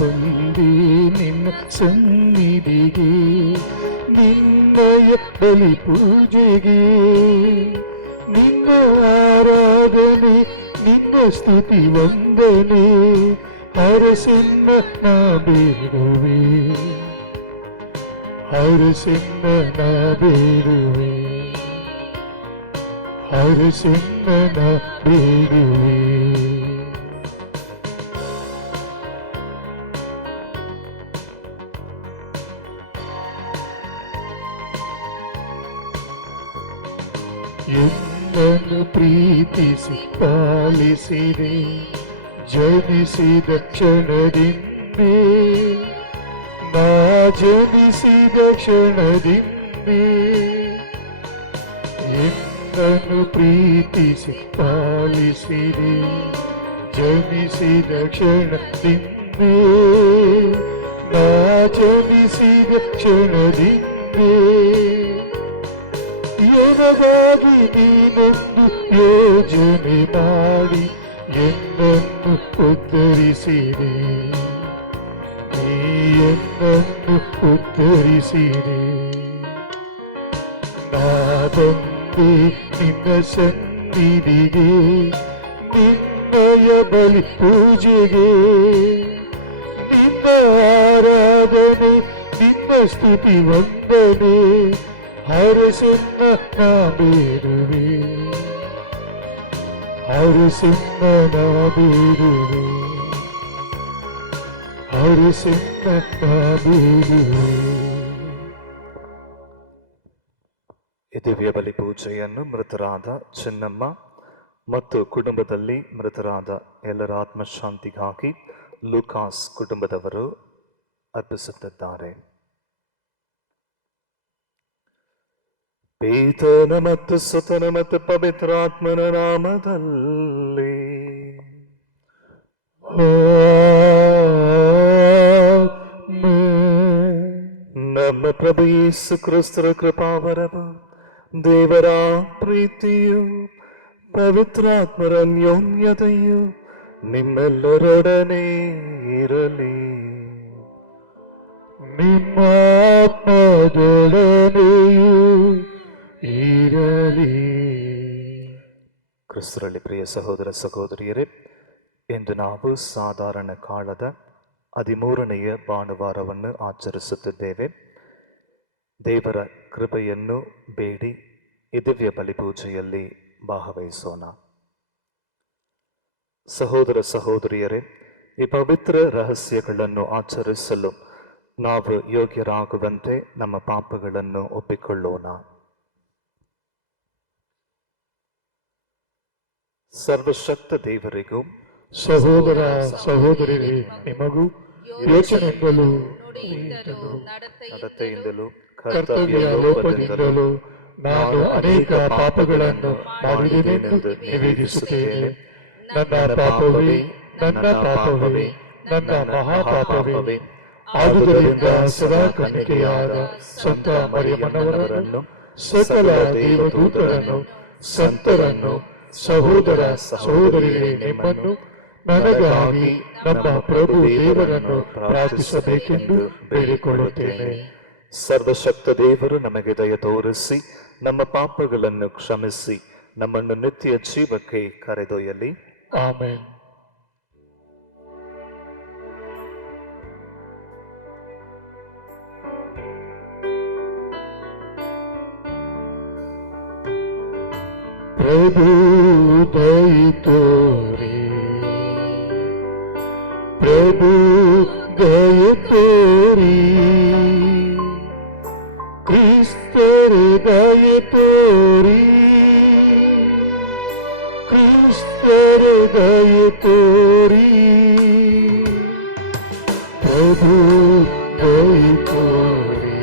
ಬಂದಿ ನಿನ್ನ ಸನ್ನಿಧಿಗೆ, ನಿನ್ನಯ ಬಲಿ ಪೂಜೆಗೆ, ನಿನ್ನ ಆರಾಧನೆ, ನಿನ್ನ ಸ್ತುತಿ ವಂದನೆ, ಹರಸನ್ನ ನಾ ಬೇಡುವೆ, ಹರಸನ್ನ ನಾ ಬೇಡುವೆ, ಹರಸನ್ನ ನಾ ಬೇಡುವೆ. ಎನ್ನನ್ನು ಪ್ರೀತಿಸಿ ಪಾಲಿಸಿದೆ, ಜನಿಸಿದ ಕ್ಷಣದಿಂದೇ, ನಾ ಜನಿಸಿದ ಕ್ಷಣದಿಂದೇ, ಎನ್ನನ್ನು ಪ್ರೀತಿಸಿ ಪಾಲಿಸಿದೆ, ಜನಿಸಿದ ಕ್ಷಣದಿಂದೇ, ನಾ ಜನಿಸಿದ ಕ್ಷಣದಿಂದೇ, ಎನಗಾಗಿ ನೀನೊಂದು ಯೋಜನೆ ಮಾಡಿ ಎನ್ನನ್ನು ಉದ್ಧರಿಸಿದೆ, ನೀ ಎನ್ನನ್ನು ಉದ್ಧರಿಸಿದೆ. ನಾ ಬಂದೆ ನಿನ್ನ ಸನ್ನಿಧಿಗೆ, ನಿನ್ನಯ ಬಲಿ ಪೂಜೆಗೆ, ನಿನ್ನ ಆರಾಧನೆ, ನಿನ್ನ ಸ್ತುತಿ ವಂದನೆ, ಹರಸನ್ನ ನಾ ಬೇಡುವೆ, ಹರಸನ್ನ ನಾ ಬೇಡುವೆ, ಹರಸನ್ನ ನಾ ಬೇಡುವೆ. ಈ ದಿವ್ಯ ಬಲಿ ಪೂಜೆಯನ್ನು ಮೃತರಾದ ಚೆನ್ನಮ್ಮ ಮತ್ತು ಕುಟುಂಬದಲ್ಲಿ ಮೃತರಾದ ಎಲ್ಲರ ಆತ್ಮಶಾಂತಿಗಾಗಿ ಲೂಕಾಸ್ ಕುಟುಂಬದವರು ಅರ್ಪಿಸುತ್ತಿದ್ದಾರೆ. ಪಿತನ ಮತ್ತು ಸುತನ ಮತ್ತು ಪವಿತ್ರಾತ್ಮನ ನಾಮದಲ್ಲಿ ನಮ್ಮ ಪ್ರಭು ಯೇಸು ಕ್ರಿಸ್ತರ ಕೃಪಾವರವು, ದೇವರ ಪ್ರೀತಿಯು, ಪವಿತ್ರಾತ್ಮರ ಅನ್ಯೋನ್ಯತೆಯು ನಿಮ್ಮೆಲ್ಲರೊಡನೆ ಇರಲಿ. ನಿಮ್ಮ ಆತ್ಮದೊಡನೆಯೂ ಇರಲಿ. ಕ್ರಿಸ್ತರಲ್ಲಿ ಪ್ರಿಯ ಸಹೋದರ ಸಹೋದರಿಯರೇ, ಇಂದು ನಾವು ಸಾಧಾರಣ ಕಾಲದ 13ನೆಯ ಭಾನುವಾರವನ್ನು ಆಚರಿಸುತ್ತಿದ್ದೇವೆ. ದೇವರ ಕೃಪೆಯನ್ನು ಬೇಡಿ ಈ ದಿವ್ಯ ಬಲಿಪೂಜೆಯಲ್ಲಿ ಭಾಗವಹಿಸೋಣ. ಸಹೋದರ ಸಹೋದರಿಯರೇ, ಈ ಪವಿತ್ರ ರಹಸ್ಯಗಳನ್ನು ಆಚರಿಸಲು ನಾವು ಯೋಗ್ಯರಾಗುವಂತೆ ನಮ್ಮ ಪಾಪಗಳನ್ನು ಒಪ್ಪಿಕೊಳ್ಳೋಣ. ಸರ್ವಶಕ್ತ ದೇವರಿಗೂ ಸಹೋದರ ಸಹೋದರಿಯರೇ ನಿಮಗೂ ಯೋಚನೆಯಿಂದಲೂ ನಡತೆಯಿಂದಲೂ ಕರ್ತವ್ಯ ಲೋಪದಿಂದಲೂ ನಾನು ಅನೇಕ ಪಾಪಗಳನ್ನು ಮಾಡಿದ್ದೇನೆಂದು ನಿವೇದಿಸುತ್ತೇನೆ. ನನ್ನ ಪಾಪವೇ, ನನ್ನ ಪಾಪವೇ, ನನ್ನ ಮಹಾಪಾಪವೇ. ಆದುದರಿಂದ ಸದಾ ಕನ್ನಿಕೆಯಾದ ಸಂತ ಮರಿಯಮ್ಮನವರನ್ನು, ಸಕಲ ದೇವದೂತರನ್ನು, ಸಂತರನ್ನು, ಸಹೋದರ ಸಹೋದರಿಯರೇ ನಿಮ್ಮನ್ನು, ನನಗಾಗಿ ನಮ್ಮ ಪ್ರಭು ದೇವರನ್ನು ಪ್ರಾರ್ಥಿಸಬೇಕೆಂದು ಬೇಡಿಕೊಳ್ಳುತ್ತೇನೆ. ಸರ್ವಶಕ್ತ ದೇವರು ನಮಗೆ ದಯ ತೋರಿಸಿ ನಮ್ಮ ಪಾಪಗಳನ್ನು ಕ್ಷಮಿಸಿ ನಮ್ಮನ್ನು ನಿತ್ಯ ಜೀವಕ್ಕೆ ಕರೆದೊಯ್ಯಲಿ. ಆಮೆನ್. ಪ್ರಭು ದಯ ತೋರಿ, ಪ್ರಭು ದಯ ತೋರಿ, ಕ್ರಿಸ್ತರ ದಯ ತೋರಿ, ಕ್ರಿಸ್ತರ ದಯ ತೋರಿ, ಪ್ರಭು ದಯ ತೋರಿ,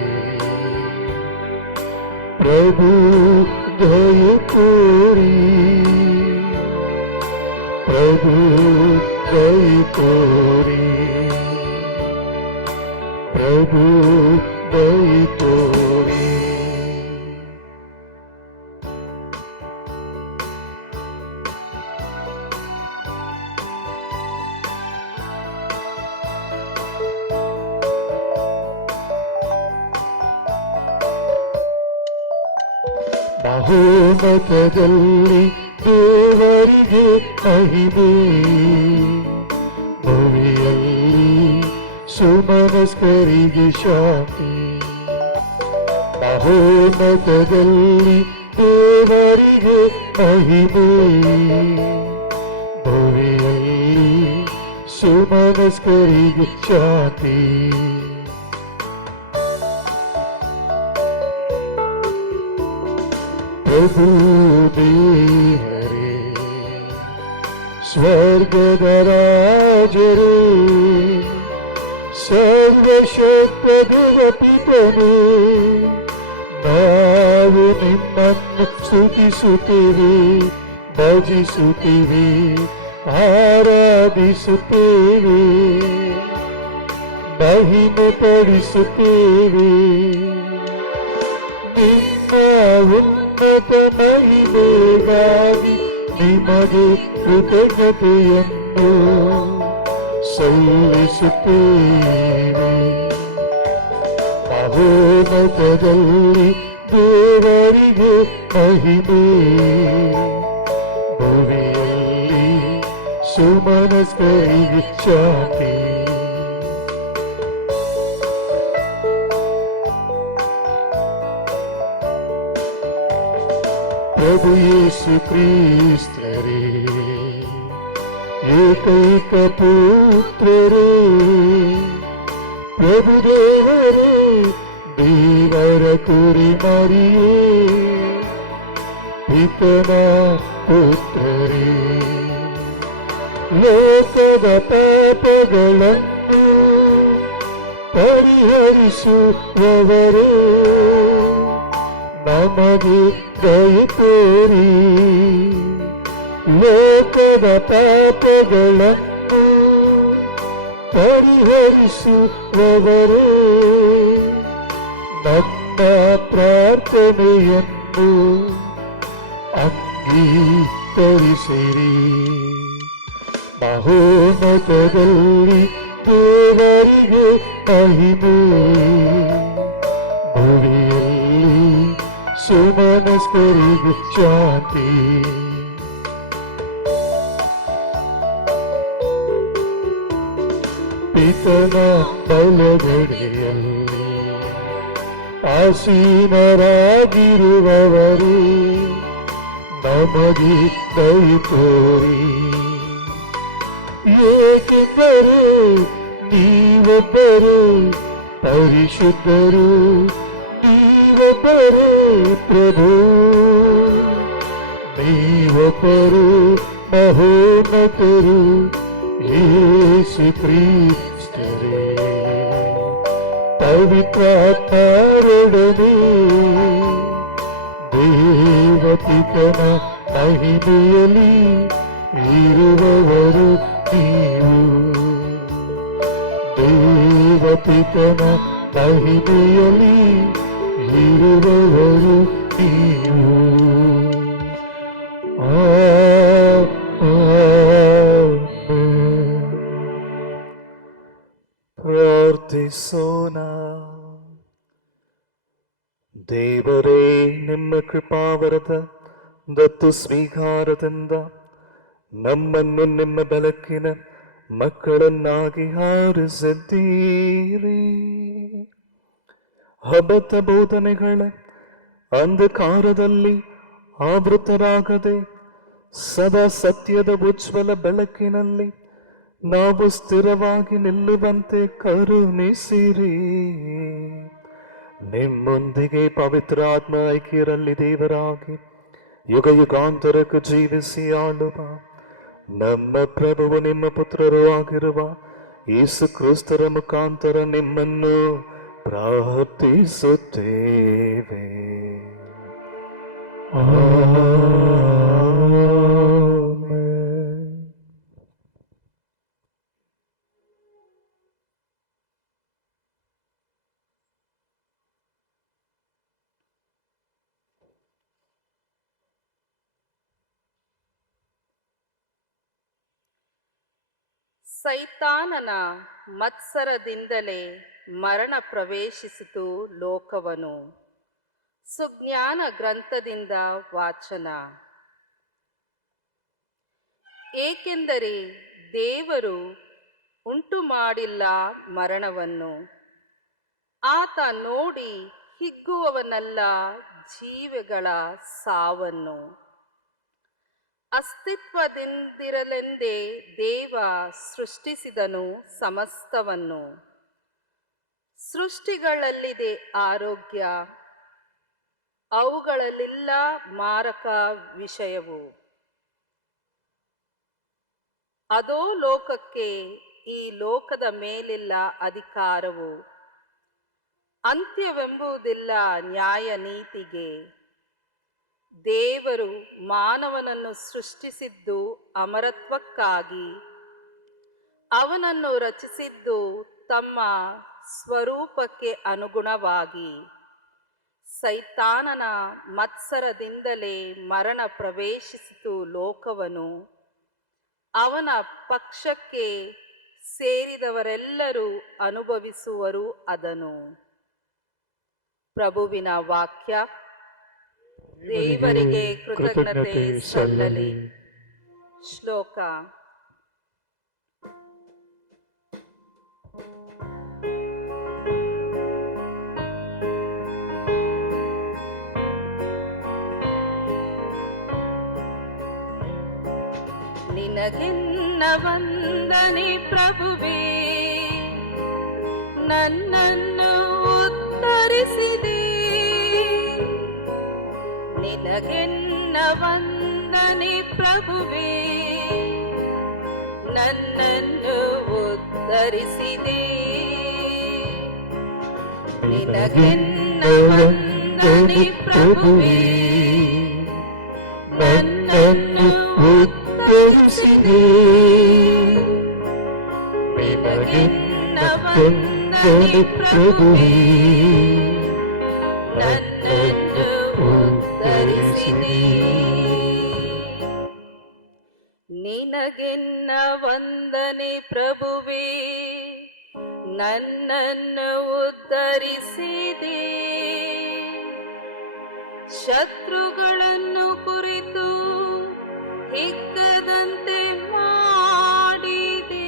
ಪ್ರಭು ದಯ ತೋರಿ, ಪ್ರಭು ದಯ ತೋರಿ, ಪ್ರಭು ದಯ ತೋರಿ. ಮಹೋನ್ನತದಲ್ಲಿ ದೇವರಿಗೆ ಮಹಿಮೆ, ಭೂಮಿಯಲ್ಲಿ ಸುಮನಸ್ಕರಿಗೆ ಶಾಂತಿ. ಮಹೋನ್ನತದಲ್ಲಿ ದೇವರಿಗೆ ಮಹಿಮೆ, ಭೂಮಿಯಲ್ಲಿ ಸುಮನಸ್ಕರಿಗೆ ಶಾಂತಿ. ಪ್ರಭು ದೇವರೇ, ಸ್ವರ್ಗದ ರಾಜರೇ, ಸರ್ವಶಕ್ತದ ಪಿತನೇ, ನಾವು ನಿಮ್ಮನ್ನು ಸ್ತುತಿಸುತ್ತೇವೆ, ಭಜಿಸುತ್ತೇವೆ, ಆರಾಧಿಸುತ್ತೇವೆ, ಮಹಿಮೆ ಪಡಿಸುತ್ತೇವೆ. ನಿಮ್ಮ ಉನ್ನತ ಮಹಿಮೆಗಾಗಿ ನಿಮಗೆ ಕೃತಜ್ಞತೆಯನ್ನು ಸಲ್ಲಿಸುತ್ತೇವೆ. ಮಹೋನ್ನತದಲ್ಲಿ ದೇವರಿಗೆ ಮಹಿಮೆ, ಭೂಮಿಯಲ್ಲಿ ಸುಮನಸ್ಕರಿಗೆ ಶಾಂತಿ. ಪ್ರಭು ಯೇಸು ಕ್ರಿಸ್ತರೇ, ಏಕೈಕ ಪುತ್ರರೇ, ಪ್ರಭು ದೇವರೇ, ದೇವರ ಕುರಿಮರಿಯೇ, ಪಿತನ ಪುತ್ರರೇ, ಲೋಕದ ಪಾಪಗಳನ್ನು ಪರಿಹರಿಸುವವರೇ, ನಮಗೆ ದಯೆ ತೋರಿ. ಲೋಕದ ಪಾಪಗಳನ್ನು ಪರಿಹರಿಸುವವರೇ, ನನ್ನ ಪ್ರಾರ್ಥನೆಯನ್ನು ಅಂಗೀಕರಿಸಿರಿ. ಮಹೋನ್ನತದಲ್ಲಿ ದೇವರಿಗೆ ಮಹಿಮೆ, ಭೂಮಿಯಲ್ಲಿ ಸುಮನಸ್ಕರಿಗೆ ಶಾಂತಿ. ಪಿತನ ಬಲಗಡೆಯಲ್ಲಿ ಆಸೀನರಾಗಿರುವವರೇ, ನಮಗೆ ದಯೆ ತೋರಿ. ಏಕೆಂದರೆ ನೀವೊಬ್ಬರೇ ಪರಿಶುದ್ಧರು, ನೀವೊಬ್ಬರೇ ಪ್ರಭು, ನೀವೊಬ್ಬರು ಮಹೋನ್ನತರು, ಯೇಸು ಕ್ರಿಸ್ತರೇ. ಪವಿತ್ರಾತ್ಮರೊಡನೆ ದೇವಪಿತನ ಮಹಿಮೆಯಲ್ಲಿ ಇರುವವರು ನೀವು, ದೇವಪಿತನ ಮಹಿಮೆಯಲ್ಲಿ ಇರುವವರು ನೀವು. ಪ್ರಾರ್ಥಿಸೋಣ. ದೇವರೇ, ನಿಮ್ಮ ಕೃಪಾವರದ ದತ್ತು ಸ್ವೀಕಾರದಿಂದ ನಮ್ಮನ್ನು ನಿಮ್ಮ ಬೆಳಕಿನ ಮಕ್ಕಳನ್ನಾಗಿ ಹಾರಿಸಿದ್ದೀರಿ. ಅಬದ್ಧ ಬೋಧನೆಗಳ ಅಂಧಕಾರದಲ್ಲಿ ಆವೃತರಾಗದೆ ಸದಾ ಸತ್ಯದ ಉಜ್ವಲ ಬೆಳಕಿನಲ್ಲಿ ನಾವು ಸ್ಥಿರವಾಗಿ ನಿಲ್ಲುವಂತೆ ಕರುಣಿಸಿರಿ. ನಿಮ್ಮೊಂದಿಗೆ ಪವಿತ್ರ ಆತ್ಮ ಐಕ್ಯರಲ್ಲಿ ದೇವರಾಗಿ ಯುಗ ಯುಗಾಂತರಕ್ಕೆ ಜೀವಿಸಿ ಆಳುವ ನಮ್ಮ ಪ್ರಭುವು ನಿಮ್ಮ ಪುತ್ರರು ಆಗಿರುವ ಯೇಸು ಕ್ರಿಸ್ತರ ಮುಖಾಂತರ ನಿಮ್ಮನ್ನು ಪ್ರಾರ್ಥಿಸುತ್ತೇವೆ. ಸೈತಾನನ ಮತ್ಸರದಿಂದಲೇ ಮರಣ ಪ್ರವೇಶಿಸಿತು ಲೋಕವನು. ಸುಜ್ಞಾನ ಗ್ರಂಥದಿಂದ ವಾಚನ. ಏಕೆಂದರೆ ದೇವರು ಉಂಟು ಮಾಡಿಲ್ಲ ಮರಣವನ್ನು, ಆತ ನೋಡಿ ಹಿಗ್ಗುವವನಲ್ಲ ಜೀವಿಗಳ ಸಾವನ್ನು. ಅಸ್ತಿತ್ವದಿಂದಿರಲೆಂದೇ ದೇವ ಸೃಷ್ಟಿಸಿದನು ಸಮಸ್ತವನ್ನು. ಸೃಷ್ಟಿಗಳಲ್ಲಿದೆ ಆರೋಗ್ಯ, ಅವುಗಳಲ್ಲಿಲ್ಲ ಮಾರಕ ವಿಷಯವು. ಅದೋ ಲೋಕಕ್ಕೆ ಈ ಲೋಕದ ಮೇಲಿಲ್ಲ ಅಧಿಕಾರವು. ಅಂತ್ಯವೆಂಬುದಿಲ್ಲ ನ್ಯಾಯ ನೀತಿಗೆ. ದೇವರು ಮಾನವನನ್ನು ಸೃಷ್ಟಿಸಿದ್ದು ಅಮರತ್ವಕ್ಕಾಗಿ, ಅವನನ್ನು ರಚಿಸಿದ್ದು ತಮ್ಮ ಸ್ವರೂಪಕ್ಕೆ ಅನುಗುಣವಾಗಿ. ಸೈತಾನನ ಮತ್ಸರದಿಂದಲೇ ಮರಣ ಪ್ರವೇಶಿಸಿತು ಲೋಕವನ್ನು. ಅವನ ಪಕ್ಷಕ್ಕೆ ಸೇರಿದವರೆಲ್ಲರೂ ಅನುಭವಿಸುವರು ಅದನ್ನು. ಪ್ರಭುವಿನ ವಾಕ್ಯ. ದೇವರಿಗೆ ಕೃತಜ್ಞತೆ ಸಲ್ಲಲಿ. ಶ್ಲೋಕ. ನಿನಗೆನ್ನ ವಂದನೆ ಪ್ರಭುವೇ, ನನ್ನನ್ನು ಉದ್ಧರಿಸಿದೆ. ನಿನಗೆನ್ನ ವಂದನೆ ಪ್ರಭುವೇ, ನನ್ನನ್ನು ಉದ್ಧರಿಸಿದೆ. ನಿನಗೆನ್ನ ವಂದನೆ ಪ್ರಭುವೇ, ನನ್ನನ್ನು ಉದ್ಧರಿಸಿದೆ. ನಿನಗೆನ್ನ ವಂದನೆ ಪ್ರಭುವೇ, ನನ್ನನ್ನು ಉದ್ಧರಿಸಿದೆ. ನಿನಗೆನ್ನ ವಂದನೆ ಪ್ರಭುವೇ, ನನ್ನನ್ನು ಉದ್ಧರಿಸಿದೆ. ಶತ್ರುಗಳನ್ನು ಕುರಿತು ಹಿಗ್ಗದಂತೆ ಮಾಡಿದೆ.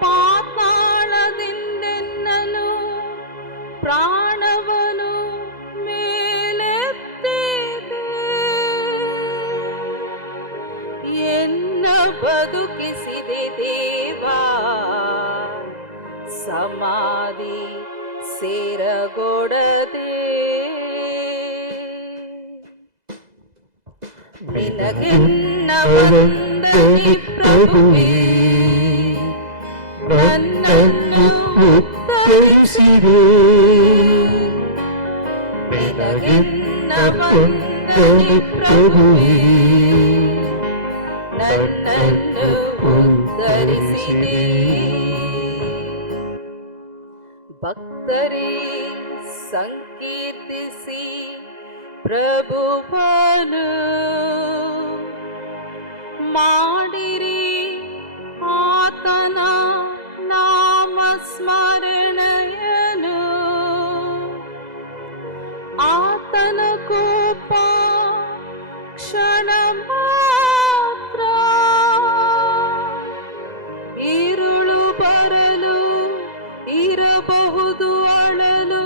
ಪಾತಾಳದಿಂದೆನ್ನನು ಪ್ರಾಣವನು ಮೇಲೆತ್ತಿದೆ. ಎನ್ನ ಬದುಕಿಸಿದೆ ದೇವಾ, ಸಮಾಧಿ ಸೇರಗೊಡದೆ. ನಿನಗೆನ್ನ ವಂದನೆ ಪ್ರಭುವೇ, ನನ್ನನ್ನು ಉದ್ಧರಿಸಿದೆ. ನಿನಗೆನ್ನ ವಂದನೆ ಪ್ರಭುವೇ, ನನ್ನನ್ನು ಉದ್ಧರಿಸಿದೆ. ಭಕ್ತರೇ ಸಂಕೀರ್ತಿಸಿ ಪ್ರಭುವನು, ಮಾಡಿರಿ ಆತನ ನಾಮ ಸ್ಮರಣೆಯನು. ಆತನ ಕೋಪ ಕ್ಷಣ ಮಾತ್ರ, ഇരുಳು ಬರಲು ಇರಬಹುದು ಅಳಲು,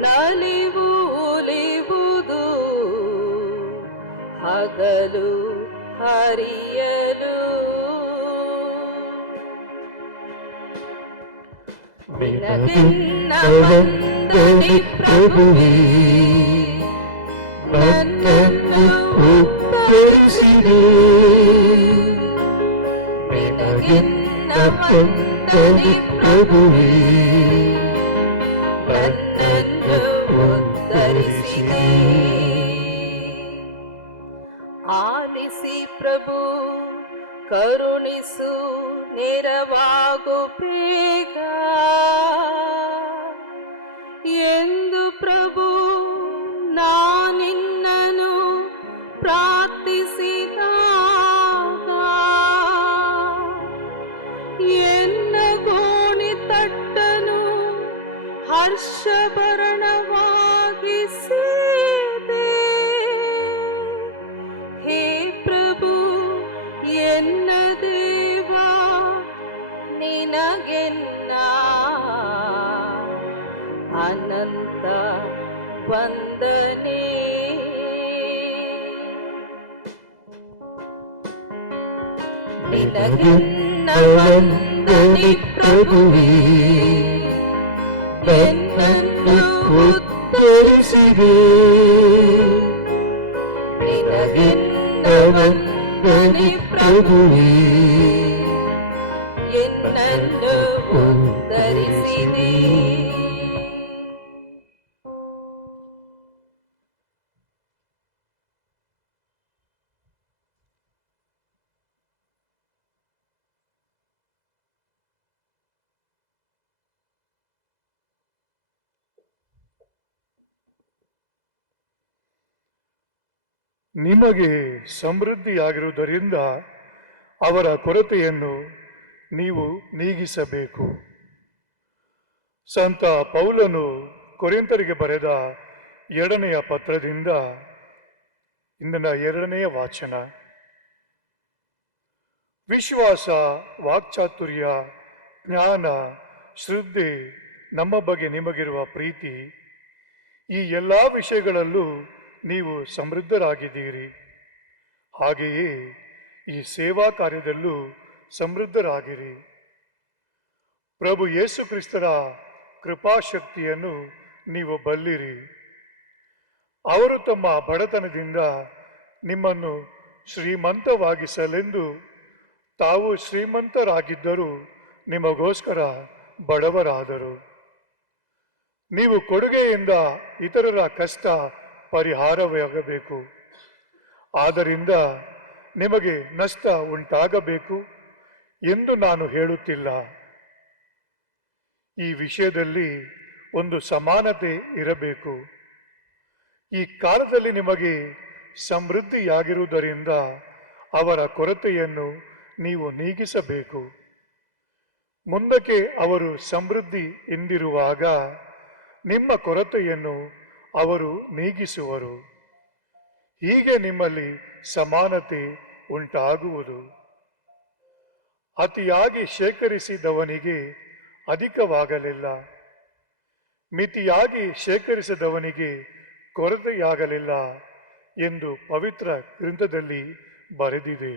ನಲಿವು ಒಲಿವುದು ಹಗಲು ಹರಿಯಲು. ನಿನಗೆನ್ನ ವಂದನೆ ಪ್ರಭುವೇ, ನನ್ನನ್ನು ಉದ್ಧರಿಸಿದೆ. ನಿನಗೆನ್ನ ವಂದನೆ ಪ್ರಭುವೇ, ನನ್ನನ್ನು ಉದ್ಧರಿಸಿದೆ. ಆಲಿಸಿ ಪ್ರಭು ಕರುಣಿಸು, ನೆರವಾಗು ಬೇಗ ಎಂದು ಪ್ರಭು ನಾನಿನ್ನನು ಪ್ರಾರ್ಥಿಸಿದಾಗ. ಎನ್ನ ಗೋಣಿ ತಟ್ಟನು ಹರ್ಷಭರಣವ ವಂದನೆ. ನಿನಗೆನ್ನ ವಂದನೆ ಪ್ರಭುವೇ, ನನ್ನನ್ನು ಉದ್ಧರಿಸಿದೆ. ನಿನಗೆನ್ನ ವಂದನೆ ಪ್ರಭುವೇ, ಎನ್ನನ್ನು ಉದ್ಧರಿಸಿದೆ. ನಿಮಗೆ ಸಮೃದ್ಧಿಯಾಗಿರುವುದರಿಂದ ಅವರ ಕೊರತೆಯನ್ನು ನೀವು ನೀಗಿಸಬೇಕು. ಸಂತ ಪೌಲನು ಕೊರಿಂಥರಿಗೆ ಬರೆದ 2ನೇ ಪತ್ರದಿಂದ ಇಂದಿನ 2ನೇ ವಾಚನ. ವಿಶ್ವಾಸ, ವಾಕ್ಚಾತುರ್ಯ, ಜ್ಞಾನ, ಶ್ರದ್ಧೆ, ನಮ್ಮ ಬಗ್ಗೆ ನಿಮಗಿರುವ ಪ್ರೀತಿ, ಈ ಎಲ್ಲ ವಿಷಯಗಳಲ್ಲೂ ನೀವು ಸಮೃದ್ಧರಾಗಿದ್ದೀರಿ. ಹಾಗೆಯೇ ಈ ಸೇವಾ ಕಾರ್ಯದಲ್ಲೂ ಸಮೃದ್ಧರಾಗಿರಿ. ಪ್ರಭು ಯೇಸು ಕ್ರಿಸ್ತರ ಕೃಪಾಶಕ್ತಿಯನ್ನು ನೀವು ಬಲ್ಲಿರಿ. ಅವರು ತಮ್ಮ ಬಡತನದಿಂದ ನಿಮ್ಮನ್ನು ಶ್ರೀಮಂತವಾಗಿಸಲೆಂದು ತಾವು ಶ್ರೀಮಂತರಾಗಿದ್ದರೂ ನಿಮಗೋಸ್ಕರ ಬಡವರಾದರು. ನೀವು ಕೊಡುಗೆಯಿಂದ ಇತರರ ಕಷ್ಟ ಪರಿಹಾರವಾಗಬೇಕು. ಆದ್ದರಿಂದ ನಿಮಗೆ ನಷ್ಟ ಉಂಟಾಗಬೇಕು ಎಂದು ನಾನು ಹೇಳುತ್ತಿಲ್ಲ. ಈ ವಿಷಯದಲ್ಲಿ ಒಂದು ಸಮಾನತೆ ಇರಬೇಕು. ಈ ಕಾಲದಲ್ಲಿ ನಿಮಗೆ ಸಮೃದ್ಧಿಯಾಗಿರುವುದರಿಂದ ಅವರ ಕೊರತೆಯನ್ನು ನೀವು ನೀಗಿಸಬೇಕು. ಮುಂದಕ್ಕೆ ಅವರು ಸಮೃದ್ಧಿ ಎಂದಿರುವಾಗ ನಿಮ್ಮ ಕೊರತೆಯನ್ನು ಅವರು ನೀಗಿಸುವರು. ಹೀಗೆ ನಿಮ್ಮಲ್ಲಿ ಸಮಾನತೆ ಉಂಟಾಗುವುದು. ಅತಿಯಾಗಿ ಶೇಖರಿಸಿದವನಿಗೆ ಅಧಿಕವಾಗಲಿಲ್ಲ, ಮಿತಿಯಾಗಿ ಶೇಖರಿಸಿದವನಿಗೆ ಕೊರತೆಯಾಗಲಿಲ್ಲ ಎಂದು ಪವಿತ್ರ ಗ್ರಂಥದಲ್ಲಿ ಬರೆದಿದೆ.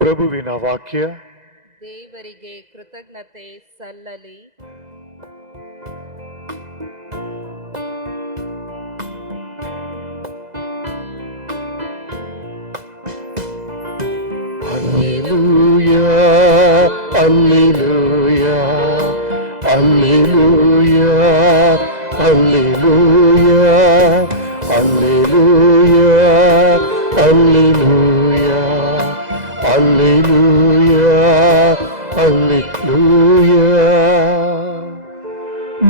ಪ್ರಭುವಿನ ವಾಕ್ಯ. ದೇವರಿಗೆ ಕೃತಜ್ಞತೆ ಸಲ್ಲಲಿ. Alleluia, Alleluia, Alleluia, Alleluia, Alleluia, Alleluia, Alleluia, Alleluia.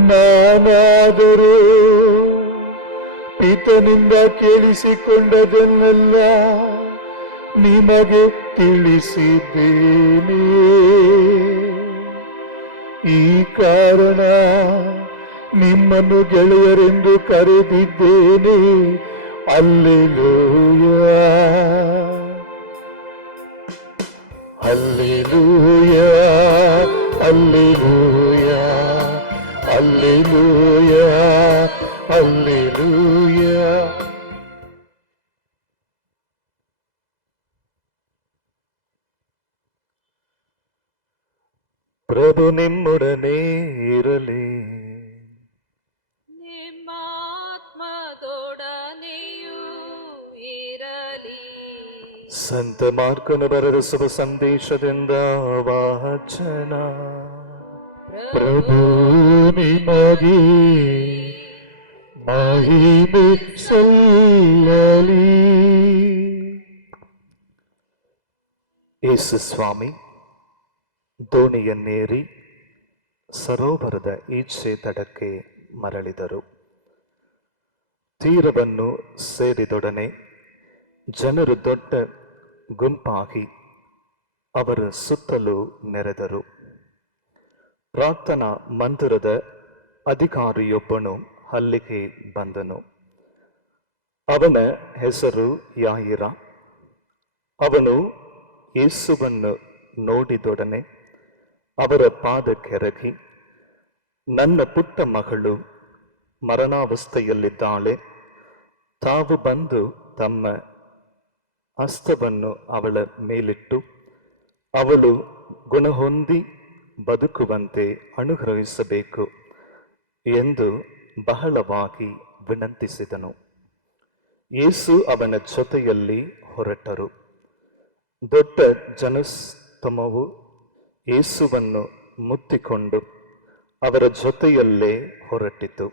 ನಾನಾದರೂ ಪಿತನಿಂದ ಕೇಳಿಸಿಕೊಂಡದನ್ನೆಲ್ಲ ನಿಮಗೆ ತಿಳಿಸಿದ್ದೇನೆ. ಈ ಕಾರಣ ನಿಮ್ಮನ್ನು ಗೆಳೆಯರೆಂದು ಕರೆದಿದ್ದೇನೆ. Alleluia, alleluia, alleluia, alleluia, alleluia. ಪ್ರಭು ನಿಮ್ಮೊಡನೆ ಇರಲಿ. ನಿಮ್ಮ ಆತ್ಮದೊಡನೆಯೂ ಇರಲಿ. ಸಂತ ಮಾರ್ಕನ ಬರೆದ ಶುಭ ಸಂದೇಶದಿಂದ ವಾಚನ. ಪ್ರಭು ನಿಮಗೆ ಮಹಿಮೆ ಸಲ್ಲಲಿ. ಯೇಸು ಸ್ವಾಮಿ ದೋಣಿಯನ್ನೇರಿ ಸರೋವರದ ಈಚೆ ತಡಕ್ಕೆ ಮರಳಿದರು. ತೀರವನ್ನು ಸೇರಿದೊಡನೆ ಜನರು ದೊಡ್ಡ ಗುಂಪಾಗಿ ಅವರ ಸುತ್ತಲೂ ನೆರೆದರು. ಪ್ರಾರ್ಥನಾ ಮಂದಿರದ ಅಧಿಕಾರಿಯೊಬ್ಬನು ಅಲ್ಲಿಗೆ ಬಂದನು. ಅವನ ಹೆಸರು ಯಾಯಿರ. ಅವನು ಯೇಸುವನ್ನು ನೋಡಿದೊಡನೆ ಅವರ ಪಾದಕ್ಕೆರಗಿ, ನನ್ನ ಪುಟ್ಟ ಮಗಳು ಮರಣಾವಸ್ಥೆಯಲ್ಲಿದ್ದಾಳೆ. ತಾವು ಬಂದು ತಮ್ಮ ಹಸ್ತವನ್ನು ಅವಳ ಮೇಲಿಟ್ಟು ಅವಳು ಗುಣಹೊಂದಿ ಬದುಕುವಂತೆ ಅನುಗ್ರಹಿಸಬೇಕು ಎಂದು ಬಹಳವಾಗಿ ವಿನಂತಿಸಿದನು. ಯೇಸು ಅವನ ಜೊತೆಯಲ್ಲಿ ಹೊರಟರು. ದೊಡ್ಡ ಜನಸ್ತಮವು ಯೇಸುವನ್ನು ಮುತ್ತಿಕೊಂಡು ಅವರ ಜೊತೆಯಲ್ಲೇ ಹೊರಟಿತು.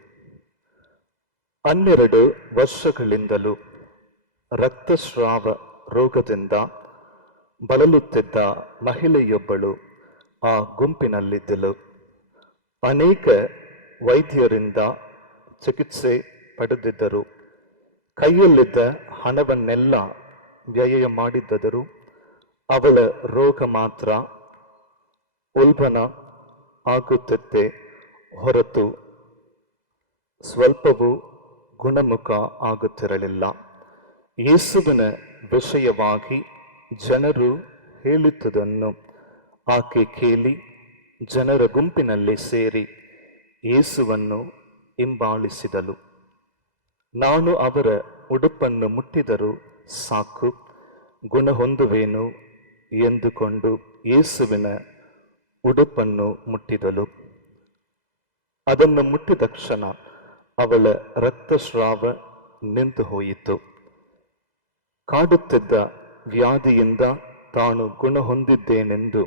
12 ವರ್ಷಗಳಿಂದಲೂ ರಕ್ತಸ್ರಾವ ರೋಗದಿಂದ ಬಳಲುತ್ತಿದ್ದ ಮಹಿಳೆಯೊಬ್ಬಳು ಆ ಗುಂಪಿನಲ್ಲಿದ್ದಳು. ಅನೇಕ ವೈದ್ಯರಿಂದ ಚಿಕಿತ್ಸೆ ಪಡೆದಿದ್ದರು. ಕೈಯಲ್ಲಿದ್ದ ಹಣವನ್ನೆಲ್ಲ ವ್ಯಯ ಮಾಡಿದ್ದರು. ಅವಳ ರೋಗ ಮಾತ್ರ ಉಲ್ಬಣ ಆಗುತ್ತಿತ್ತೆ ಹೊರತು ಸ್ವಲ್ಪವೂ ಗುಣಮುಖ ಆಗುತ್ತಿರಲಿಲ್ಲ. ಯೇಸುವಿನ ವಿಷಯವಾಗಿ ಜನರು ಹೇಳುತ್ತದನ್ನು ಆಕೆ ಕೇಳಿ ಜನರ ಗುಂಪಿನಲ್ಲಿ ಸೇರಿ ಯೇಸುವನ್ನು ಹಿಂಬಾಲಿಸಿದಳು. ನಾನು ಅವರ ಉಡುಪನ್ನು ಮುಟ್ಟಿದರೂ ಸಾಕು, ಗುಣ ಹೊಂದುವೆನು ಎಂದುಕೊಂಡು ಯೇಸುವಿನ ಉಡುಪನ್ನು ಮುಟ್ಟಿದಳು. ಅದನ್ನು ಮುಟ್ಟಿದ ಕ್ಷಣ ಅವಳ ರಕ್ತಸ್ರಾವ ನಿಂತು ಹೋಯಿತು. ಕಾಡುತ್ತಿದ್ದ ವ್ಯಾಧಿಯಿಂದ ತಾನು ಗುಣ ಹೊಂದಿದ್ದೇನೆಂದು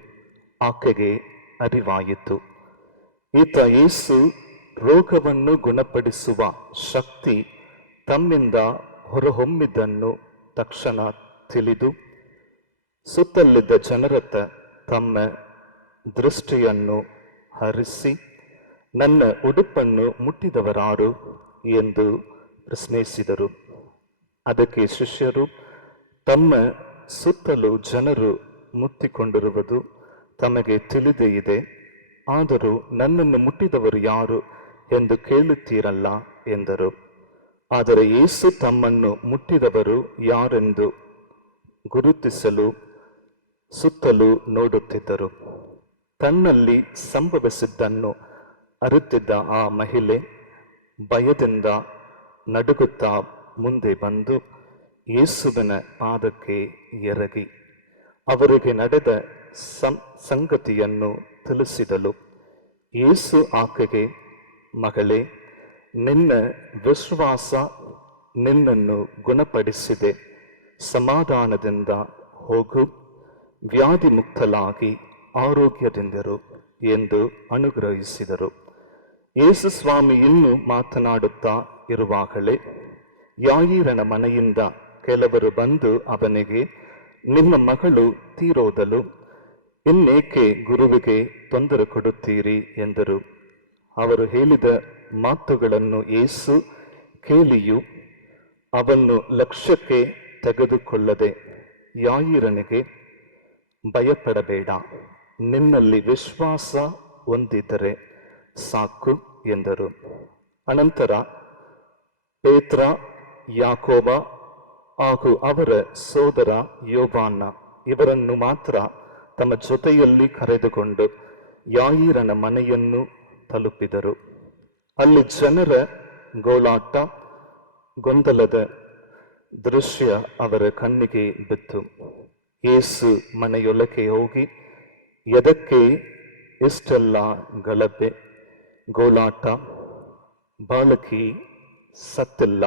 ಆಕೆಗೆ ಅರಿವಾಯಿತು. ಈತ ಯೇಸು ರೋಗವನ್ನು ಗುಣಪಡಿಸುವ ಶಕ್ತಿ ತಮ್ಮಿಂದ ಹೊರಹೊಮ್ಮಿದ್ದನ್ನು ತಕ್ಷಣ ತಿಳಿದು ಸುತ್ತಲಿದ್ದ ಜನರತ್ತ ತಮ್ಮ ದೃಷ್ಟಿಯನ್ನು ಹರಿಸಿ, ನನ್ನ ಉಡುಪನ್ನು ಮುಟ್ಟಿದವರಾರು ಎಂದು ಪ್ರಶ್ನಿಸಿದರು. ಅದಕ್ಕೆ ಶಿಷ್ಯರು, ತಮ್ಮ ಸುತ್ತಲೂ ಜನರು ಮುತ್ತಿಕೊಂಡಿರುವುದು ತಮಗೆ ತಿಳಿದೇ ಇದೆ, ಆದರೂ ನನ್ನನ್ನು ಮುಟ್ಟಿದವರು ಯಾರು ಎಂದು ಕೇಳುತ್ತೀರಲ್ಲ ಎಂದರು. ಆದರೆ ಯೇಸು ತಮ್ಮನ್ನು ಮುಟ್ಟಿದವರು ಯಾರೆಂದು ಗುರುತಿಸಲು ಸುತ್ತಲೂ ನೋಡುತ್ತಿದ್ದರು. ತನ್ನಲ್ಲಿ ಸಂಭವಿಸಿದ್ದನ್ನು ಅರಿತಿದ್ದ ಆ ಮಹಿಳೆ ಭಯದಿಂದ ನಡುಗುತ್ತಾ ಮುಂದೆ ಬಂದು ಯೇಸುವಿನ ಪಾದಕ್ಕೆ ಎರಗಿ ಅವರಿಗೆ ನಡೆದ ಸಂಗತಿಯನ್ನು ತಿಳಿಸಿದಳು. ಯೇಸು ಆಕೆಗೆ, ಮಗಳೇ, ನಿನ್ನ ವಿಶ್ವಾಸ ನಿನ್ನನ್ನು ಗುಣಪಡಿಸಿದೆ, ಸಮಾಧಾನದಿಂದ ಹೋಗು, ವ್ಯಾಧಿ ಮುಕ್ತಲಾಗಿ ಆರೋಗ್ಯದಿಂದಿರು ಎಂದು ಅನುಗ್ರಹಿಸಿದರು. ಯೇಸು ಸ್ವಾಮಿ ಇನ್ನೂ ಮಾತನಾಡುತ್ತಾ ಇರುವಾಗಲೇ ಯಾಯೀರನ ಮನೆಯಿಂದ ಕೆಲವರು ಬಂದು ಅವನಿಗೆ, ನಿಮ್ಮ ಮಗಳು ತೀರೋದಲು, ಇನ್ನೇಕೆ ಗುರುವಿಗೆ ತೊಂದರೆ ಕೊಡುತ್ತೀರಿ ಎಂದರು. ಅವರು ಹೇಳಿದ ಮಾತುಗಳನ್ನು ಯೇಸು ಕೇಳಿಯೂ ಅವನ್ನು ಲಕ್ಷ್ಯಕ್ಕೆ ತೆಗೆದುಕೊಳ್ಳದೆ ಯಾಯೀರನಿಗೆ, ಭಯಪಡಬೇಡ, ನಿನ್ನಲ್ಲಿ ವಿಶ್ವಾಸ ಹೊಂದಿದರೆ ಸಾಕು ಎಂದರು. ಅನಂತರ ಪೇತ್ರ, ಯಾಕೋಬ ಹಾಗೂ ಅವರ ಸೋದರ ಯೋವಾನ ಇವರನ್ನು ಮಾತ್ರ ತಮ್ಮ ಜೊತೆಯಲ್ಲಿ ಕರೆದುಕೊಂಡು ಯಾಯೀರನ ಮನೆಯನ್ನು ತಲುಪಿದರು. ಅಲ್ಲಿ ಜನರ ಗೋಳಾಟ, ಗೊಂದಲದ ದೃಶ್ಯ ಅವರ ಕಣ್ಣಿಗೆ ಬಿತ್ತು. ಯೇಸು ಮನೆಯೊಳಗೆ ಹೋಗಿ, ಎದಕ್ಕೆ ಇಷ್ಟೆಲ್ಲ ಗಲಭೆ, ಗೋಳಾಟ, ಬಾಲಕಿ ಸತ್ತಿಲ್ಲ,